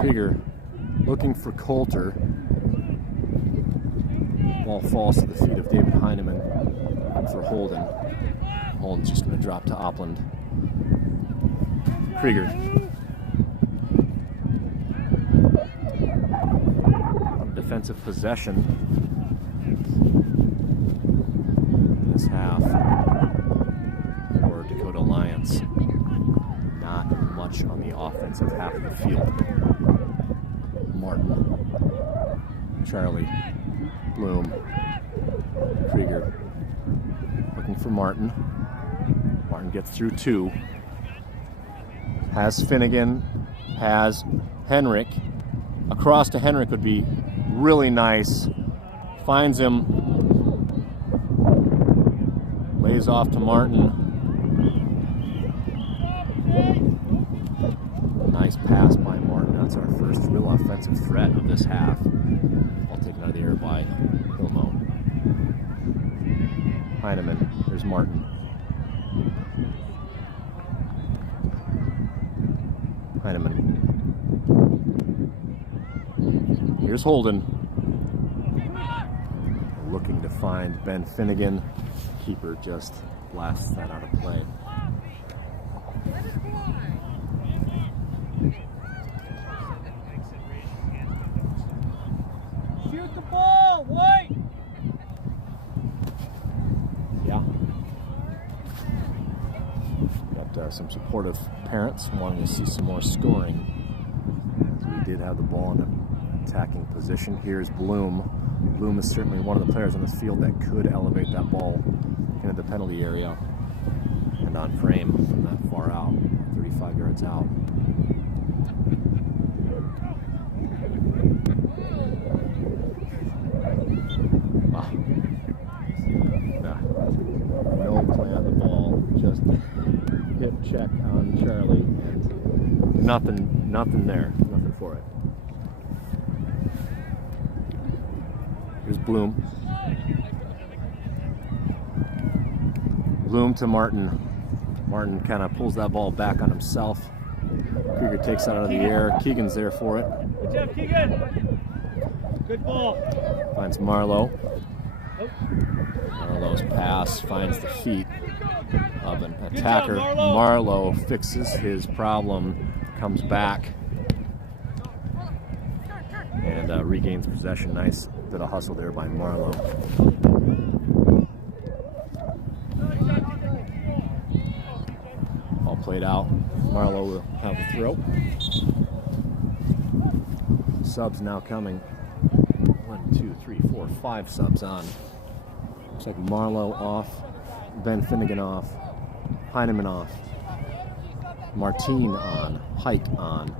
Krieger looking for Coulter. Ball falls to the feet of David Heineman for Holden. Holden's just going to drop to Opland. Krieger. Defensive possession in this half for Dakota Alliance. Not much on the offensive half of the field. Martin, Charlie, Bloom, Krieger, looking for Martin. Martin gets through 2. Has Finnegan, has Henrik. Across to Henrik would be really nice. Finds him, lays off to Martin. Nice pass by Martin. That's our first real offensive threat of this half. All taken out of the air by Hilmo. Heineman. There's Martin. Heineman. Here's Holden. Looking to find Ben Finnegan. Keeper just blasts that out of play. Shoot the ball, White! Yeah. Got some supportive parents wanting to see some more scoring. So we did have the ball in an attacking position. Here's Bloom. Bloom is certainly one of the players on this field that could elevate that ball into the penalty area and on frame from that far out, 35 yards out. No play on the ball, just hip check on Charlie, and nothing there, nothing for it. Here's Bloom. Bloom to Martin. Martin kind of pulls that ball back on himself. Krieger takes it out of the air. Keegan's there for it. Good job, Keegan. Good ball. Finds Marlowe. Marlowe's pass finds the feet of an attacker. Marlowe fixes his problem, comes back, and regains possession. Nice bit of hustle there by Marlowe. All played out. Marlowe will have a throw. Subs now coming. 1, 2, 3, 4, 5 subs on. Looks like Marlowe off, Ben Finnegan off, Heineman off, Martine on, Height on,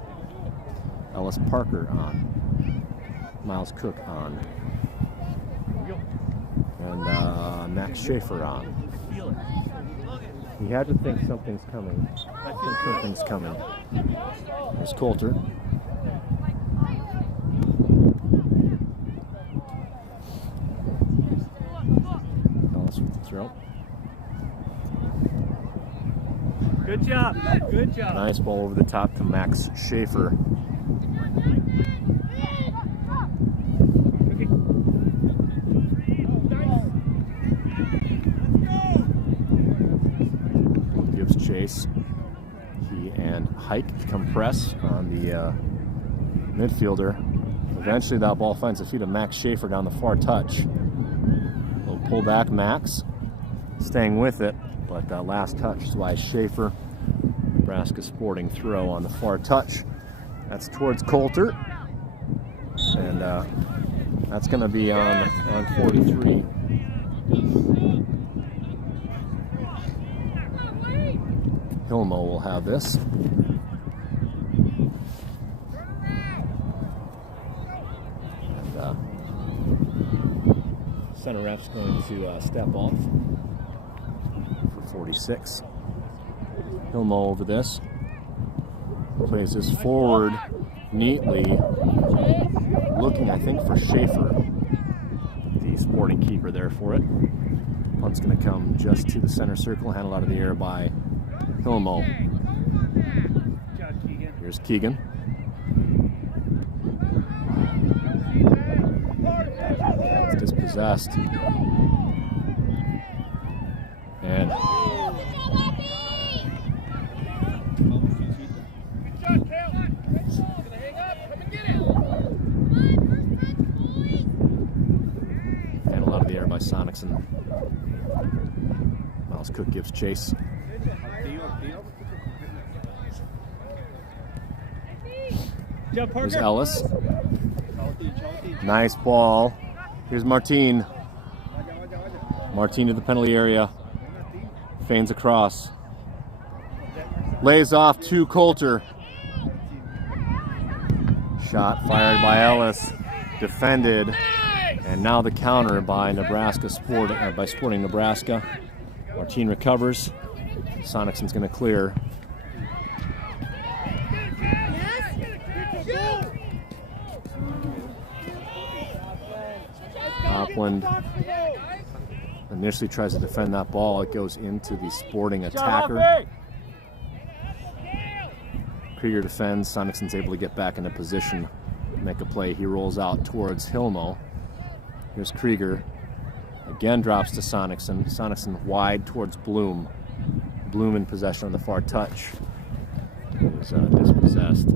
Ellis Parker on, Miles Cook on, and Max Schaefer on. He had to think something's coming. I think something's coming. There's Coulter. Ellis with the throw. Good job. Good job. Nice ball over the top to Max Schaefer. Gives chase. He and Hike compress on the midfielder. Eventually that ball finds the feet of Max Schaefer down the far touch. Little pull back Max. Staying with it. But that last touch is why Schaefer, Nebraska Sporting throw on the far touch. That's towards Coulter. And that's going to be on 43. Hilmo will have this. And center ref's going to step off. 46. Hilmo over this. Plays this forward neatly. Looking, I think, for Schaefer. The Sporting keeper there for it. Punt's going to come just to the center circle, handled out of the air by Hilmo. Here's Keegan. It's dispossessed. And handled out of the air by Sonicson. Miles Cook gives chase. Here's Ellis. Nice ball. Here's Martin. Martin to the penalty area. Feigns across. Lays off to Coulter. Shot fired by Ellis. Defended. And now the counter by Sporting Nebraska. Martin recovers. Sonicson's going to clear. Hopland initially tries to defend that ball. It goes into the Sporting attacker. Krieger defends. Sonicson's able to get back into position, make a play. He rolls out towards Hilmo. Here's Krieger. Again drops to Sonicson. Sonicson wide towards Bloom. Bloom in possession on the far touch. It was dispossessed.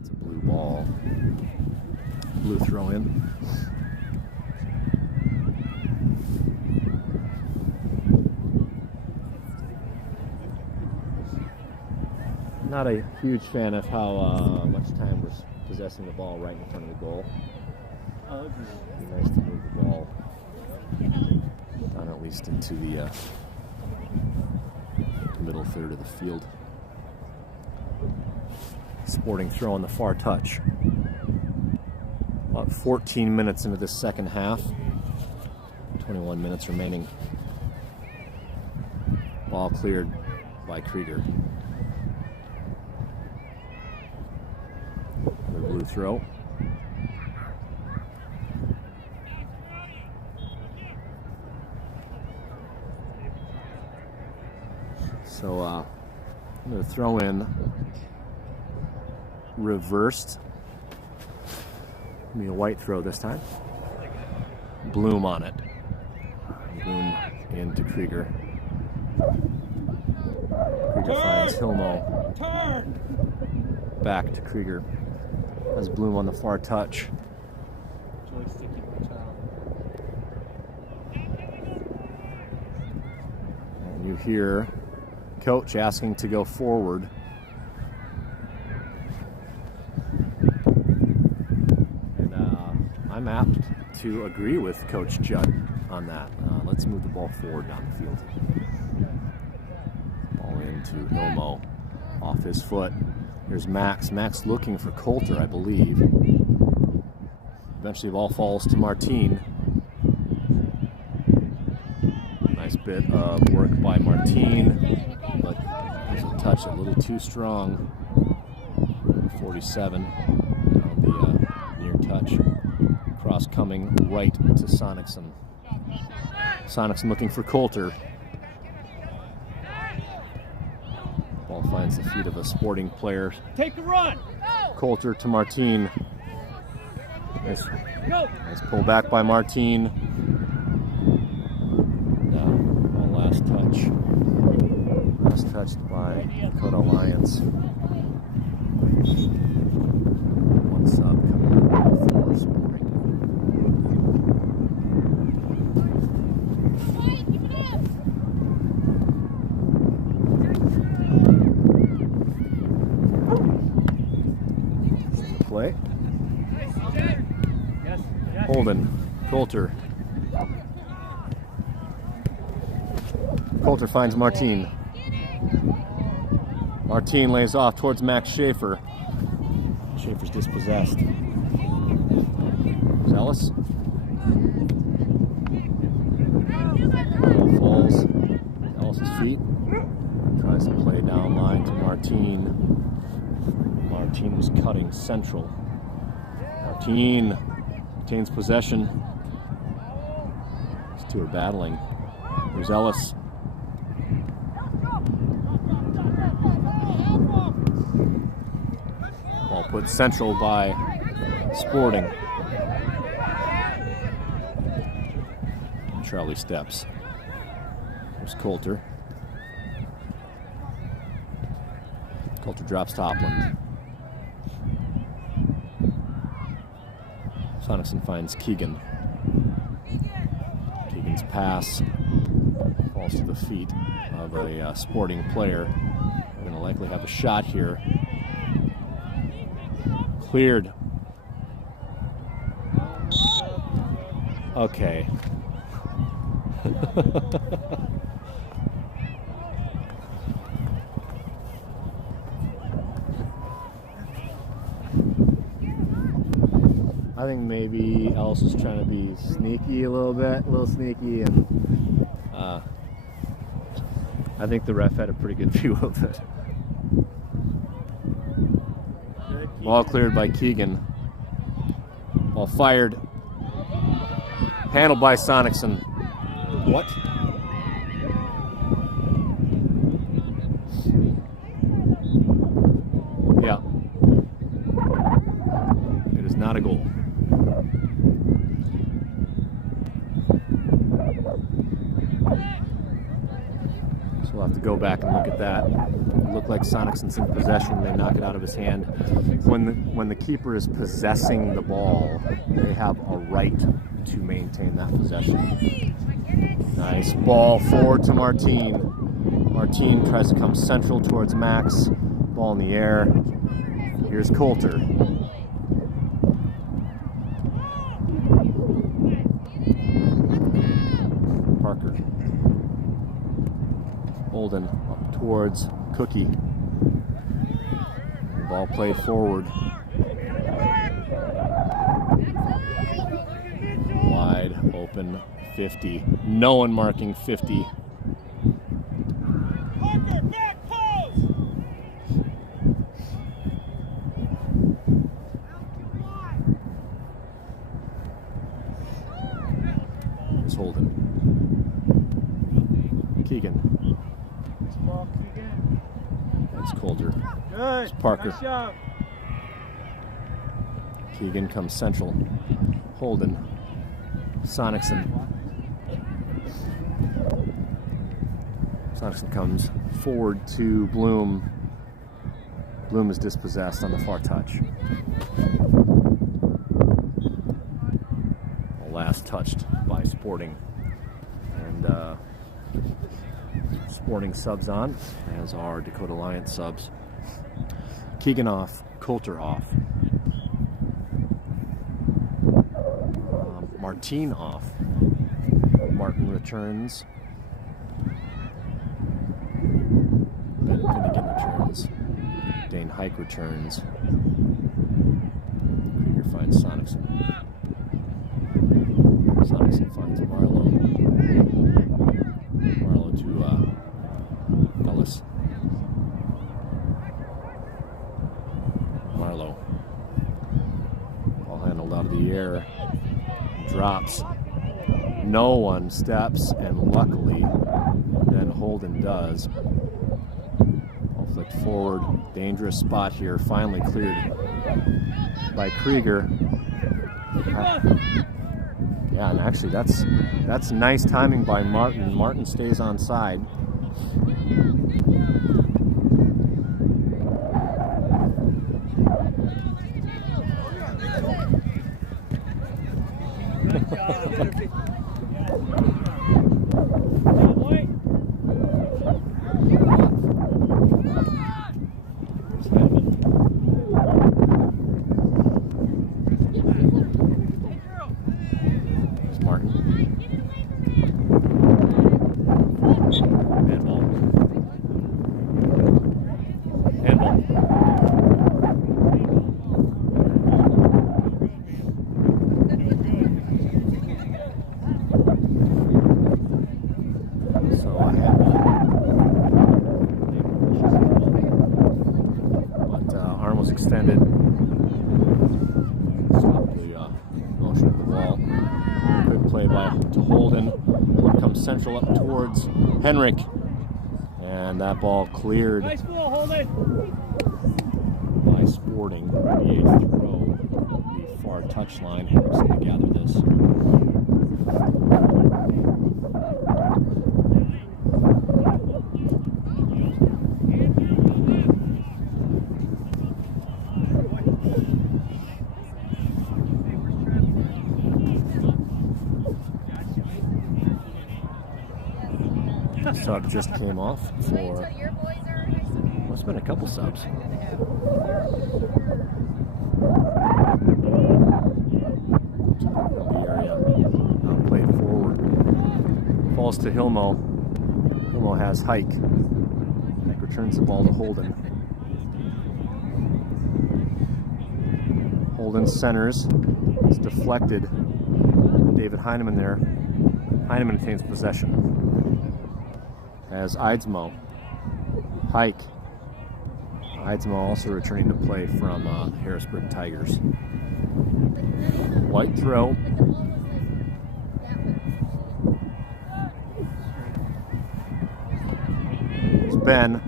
It's a blue ball. Blue throw in. Not a huge fan of how much time we're possessing the ball right in front of the goal. It'd be nice to move the ball down at least into the middle third of the field. Sporting throw on the far touch. About 14 minutes into this second half. 21 minutes remaining. Ball cleared by Krieger. Blue throw. So I'm going to throw in reversed. Give me a white throw this time. Bloom on it. Bloom into Krieger. Krieger finds Hilmo. Back to Krieger. Has Bloom on the far touch. And you hear coach asking to go forward. And I'm apt to agree with Coach Judd on that. Let's move the ball forward down the field. Ball into Hilmo off his foot. Here's Max. Max looking for Coulter, I believe. Eventually the ball falls to Martin. bit of work by Martine, but there's a touch a little too strong. 47 on the near touch. Cross coming right to Sonicson. Sonicson looking for Coulter. Ball finds the feet of a Sporting player. Take the run. Coulter to Martine. Nice pull back by Martine. Now, last touch. Last touched by Dakota Alliance. One sub coming up for Sporting. Play. Holden, Coulter. Coulter finds Martine. Martine lays off towards Max Schaefer. Schaefer's dispossessed. Ellis. Falls. Ellis's feet. Tries to play down line to Martine. Martine was cutting central. Martine retains possession. These two are battling. There's Ellis. Ball put central by Sporting. Charlie steps. There's Coulter. Coulter drops Topland. Sonicson finds Keegan. Keegan's pass falls to the feet of a Sporting player. We're going to likely have a shot here. Cleared. Okay. I think maybe Ellis was trying to be sneaky a little sneaky, and I think the ref had a pretty good view of it. Ball cleared by Keegan. Ball fired. Handled by Sonicson. What? Yeah. It is not a goal. So we'll have to go back and look at that. It looked like Sonicson's in possession. They knock it out of his hand. When the keeper is possessing the ball, they have a right to maintain that possession. Nice ball forward to Martine. Martine tries to come central towards Max. Ball in the air. Here's Coulter. Parker. Holden up towards Cookie. Ball played forward. Wide open 50. No one marking 50. Parker, back post. It's Holden. Keegan. Ball, Keegan. That's Coulter. Good. It's Parker. Nice job. Keegan comes central. Holden. Sonicson. Sonicson comes forward to Bloom. Bloom is dispossessed on the far touch. Last touched by Sporting. And Sporting subs on, as are Dakota Alliance subs. Keegan off, Coulter off. Martine off. Martin returns. Ben Finnegan returns. Dane Hike returns. Krieger finds Sonicson. Sonicson finds Marlowe. no one steps, and luckily then Holden does. Ball flicked forward, dangerous spot here, finally cleared by Krieger. Yeah, and actually that's nice timing by Martin. Martin stays on side. Extended. Stop the motion of the ball. Good play to Holden. Here comes central up towards Henrik. And that ball cleared nice ball, Holden. By Sporting. The 8th throw, the far touchline. Henrik's going to gather this. Sub just came off for, must have been a couple subs. The area now played forward. Falls to Hilmo. Hilmo has Hike. Hike returns the ball to Holden. Holden centers. It's deflected. David Heineman there. Heineman obtains possession. As Eidsmo. Hike. Eidsmo also returning to play from Harrisburg Tigers. White throw. It's Ben.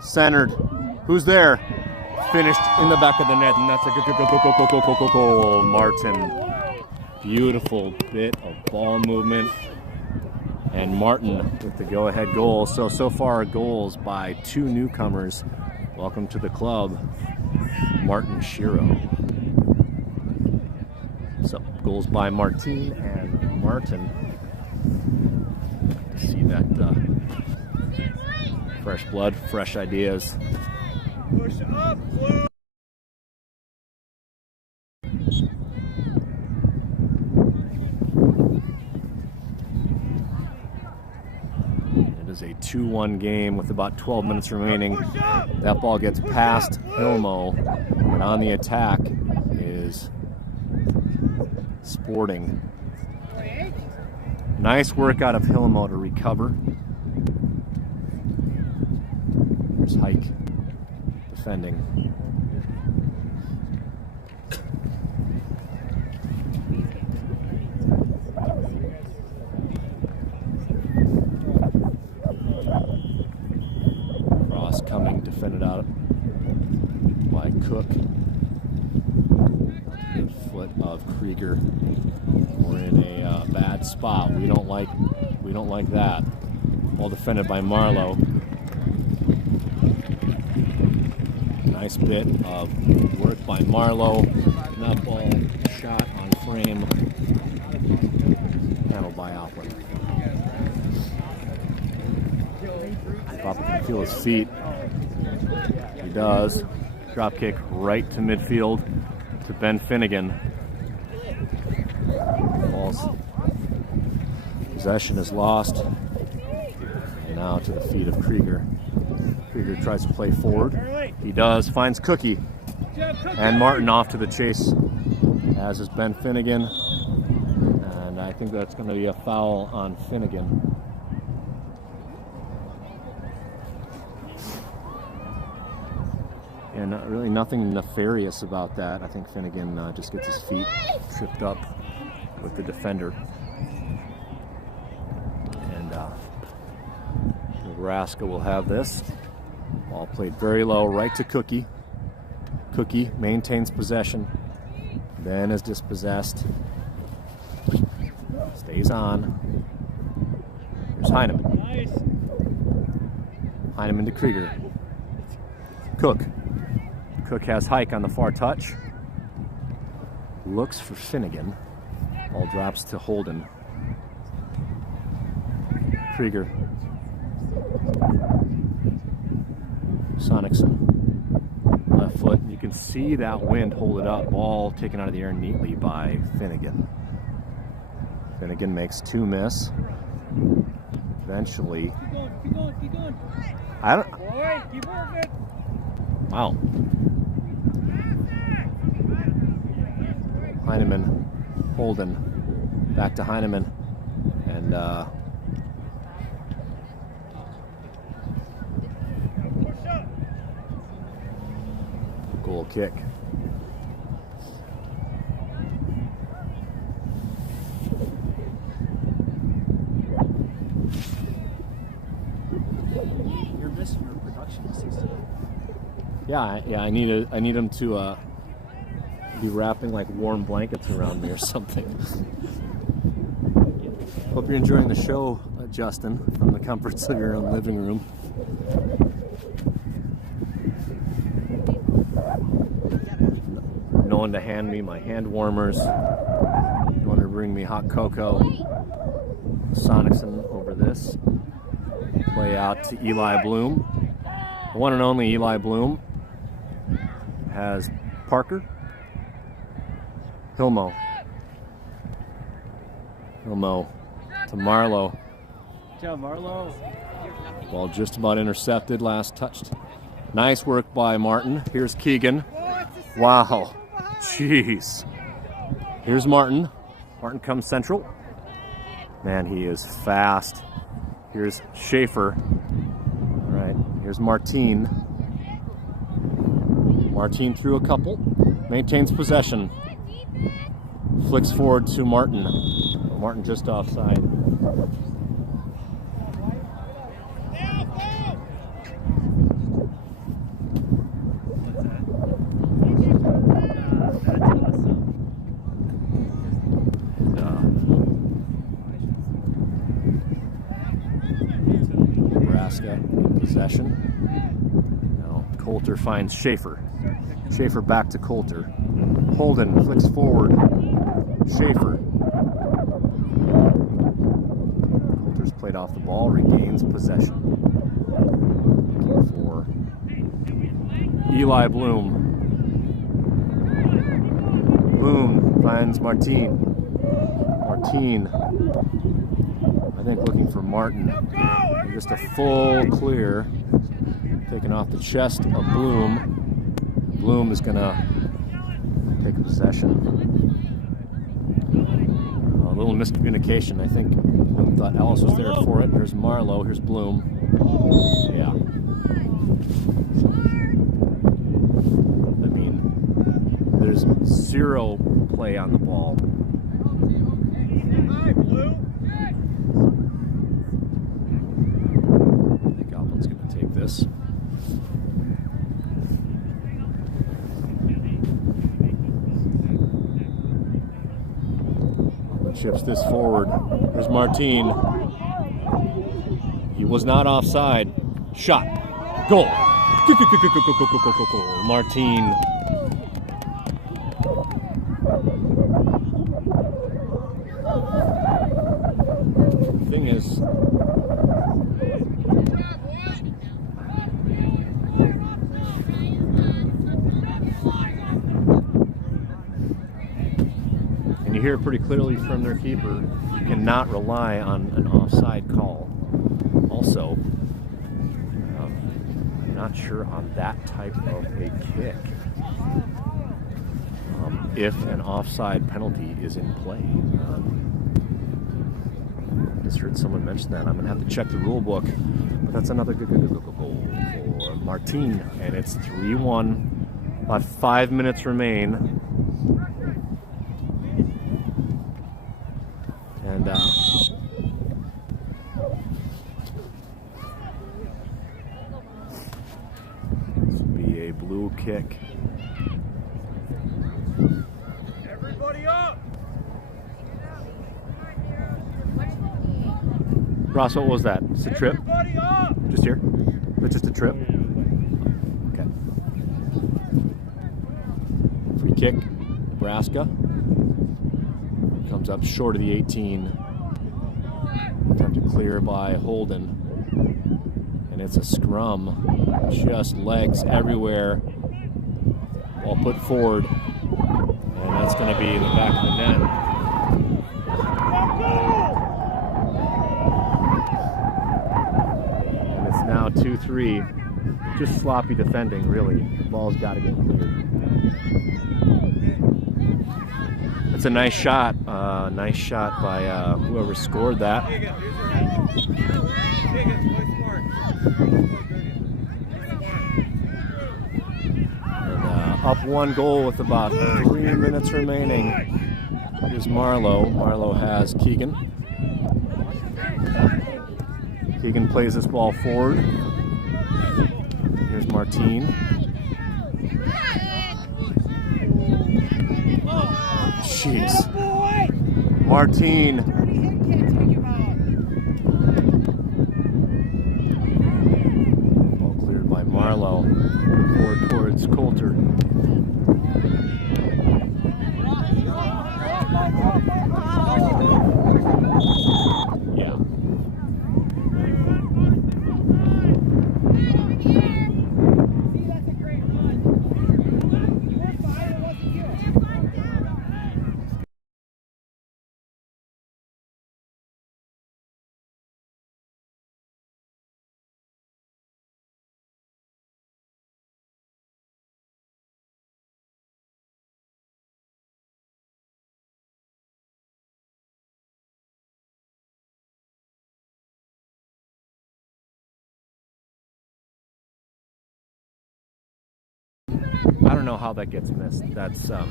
Centered. Who's there? Finished in the back of the net, and that's a goal. Martin. Beautiful bit of ball movement. And Martin with the go-ahead goal. So far goals by 2 newcomers. Welcome to the club, Martin Shiro. So goals by Martin and Martin. See that fresh blood, fresh ideas. Push up, Blue. It is a 2-1 game with about 12 minutes remaining. That ball gets past Hilmo, and on the attack is Sporting. Nice work out of Hilmo to recover. There's Hike defending. Cross coming, defended out by Cook. Good foot of Krieger. We're in a bad spot. We don't like that. All defended by Marlowe. Nice bit of work by Marlowe. That ball shot on frame. Handled by Alpert. Papa can feel his feet. He does. Drop kick right to midfield to Ben Finnegan. Ball's possession is lost. And now to the feet of Krieger. Krieger tries to play forward. He does, finds Cookie. And Martin off to the chase, as is Ben Finnegan. And I think that's going to be a foul on Finnegan. And really nothing nefarious about that. I think Finnegan just gets his feet tripped up with the defender. Nebraska will have this. Ball played very low, right to Cookie. Cookie maintains possession, then is dispossessed. Stays on. Here's Heineman. Nice. Heineman to Krieger. Cook. Cook has Hike on the far touch. Looks for Finnegan. Ball drops to Holden. Krieger. Sonicson. Left foot. You can see that wind hold it up. Ball taken out of the air neatly by Finnegan. Finnegan makes 2 miss. Eventually. Keep going, keep going, keep going. I don't. Boy, keep working. Wow. Heineman, Holden, back to Heineman, and goal kick. You're missing your production assistant. Yeah, I need him to be wrapping like warm blankets around me or something. Hope you're enjoying the show, Justin, from the comforts of your own living room. No one to hand me my hand warmers. No one to bring me hot cocoa. Sonicson over this. Play out to Eli Bloom. The one and only Eli Bloom has Parker. Hilmo. Hilmo to Marlowe. Good job, Marlowe. Ball just about intercepted, last touched. Nice work by Martin. Here's Keegan. Wow. Jeez. Here's Martin. Martin comes central. Man, he is fast. Here's Schaefer. All right, here's Martine. Martine threw a couple. Maintains possession. Flicks forward to Martin. Martin just offside. Nebraska in possession. Now Coulter finds Schaefer. Schaefer back to Coulter. Holden flicks forward. Schaefer. Coulter's played off the ball, regains possession. Looking for Eli Bloom. Bloom finds Martine. Martine, I think, looking for Martin. Just a full clear, taken off the chest of Bloom. Bloom is gonna take possession. A little miscommunication. I think Bloom thought Ellis was there for it. Here's Marlowe. Here's Bloom. Yeah. I mean, there's zero play on the ball. I think Goblin's gonna take this. Chips this forward. There's Martine. He was not offside. Shot. Goal. Martine. The thing is, and you hear it pretty clearly from their keeper, you cannot rely on an offside call. Also, I'm not sure on that type of a kick if an offside penalty is in play. I just heard someone mention that. I'm going to have to check the rule book. But that's another good goal for Martine, and it's 3-1. About 5 minutes remain. And blue kick. Everybody up! Ross, what was that? It's a trip? Everybody up! Just here? That's just a trip? Okay. Free kick, Nebraska. Comes up short of the 18. Time to clear by Holden. And it's a scrum. Just legs everywhere. Ball put forward. And that's going to be in the back of the net. And it's now 2-3. Just sloppy defending, really. The ball's got to get cleared. It's a nice shot. Nice shot by whoever scored that. And up 1 goal with about 3 minutes remaining. Here's Marlowe. Marlowe has Keegan. Keegan plays this ball forward. Here's Martine. Jeez. Martine. Ball cleared by Marlowe. Forward towards Coulter. Yeah. I don't know how that gets missed. That's that.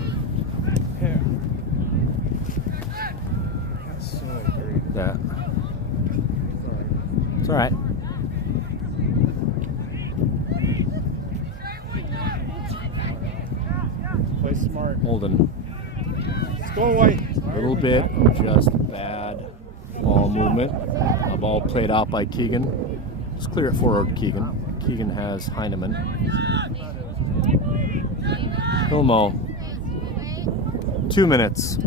It's all right. Play smart. Holden. Let's go away. A little bit of just bad ball movement. A ball played out by Keegan. Let's clear it forward, Keegan. Keegan has Heineman. Hilmo. 2 minutes.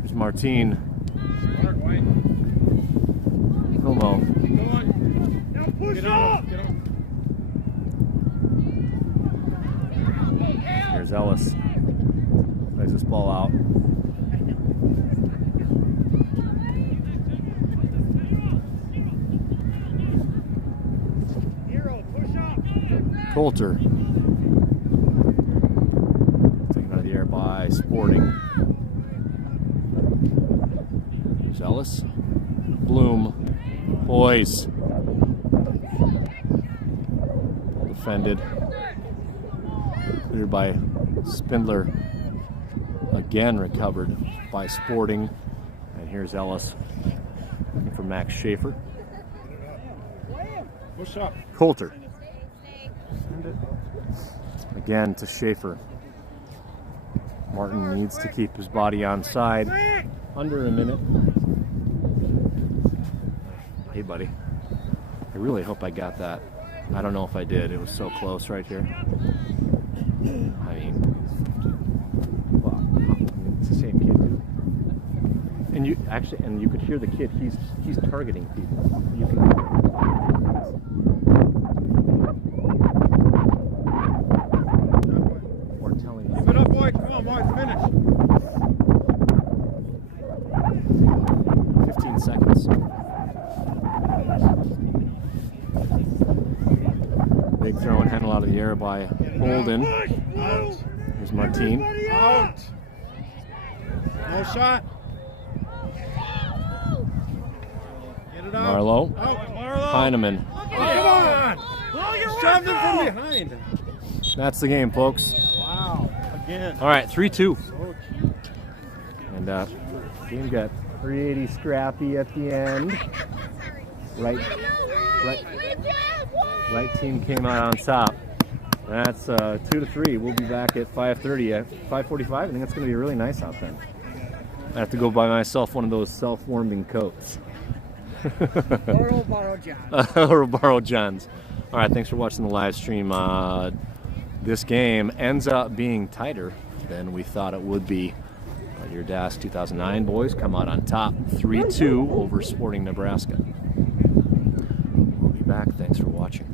Here's Martine. Hilmo. Now push up! Here's Ellis. Plays this ball out. Coulter. Taken out of the air by Sporting. There's Ellis. Bloom. Boys. Defended. Cleared by Spindler. Again recovered by Sporting. And here's Ellis. Looking for Max Schaefer. Push up. Coulter. Again to Schaefer. Martin needs to keep his body on side. Under a minute. Hey, buddy. I really hope I got that. I don't know if I did. It was so close right here. I mean, well, it's the same kid, dude. And you actually, and you could hear the kid. He's targeting people. You can. Or telling. Keep it up, boy. Come on, boy. Finish. 15 seconds. Big throw and handle out of the air by Holden. Here's Martine. Out. No shot. Get it out. Marlowe. Out, Marlowe. Heineman. Oh, come on. Shoved him from behind. That's the game, folks. Wow. Again. All right, 3-2. So cute. And game got pretty scrappy at the end. Right team came out on top. That's 2 to 3. We'll be back at 5:30 at 5:45. I think it's going to be really nice out then. I have to go buy myself one of those self-warming coats. Or we'll borrow John. Or borrow John's. All right, thanks for watching the live stream. This game ends up being tighter than we thought it would be. Your DASC 2009 boys come out on top 3-2 over Sporting Nebraska. We'll be back. Thanks for watching.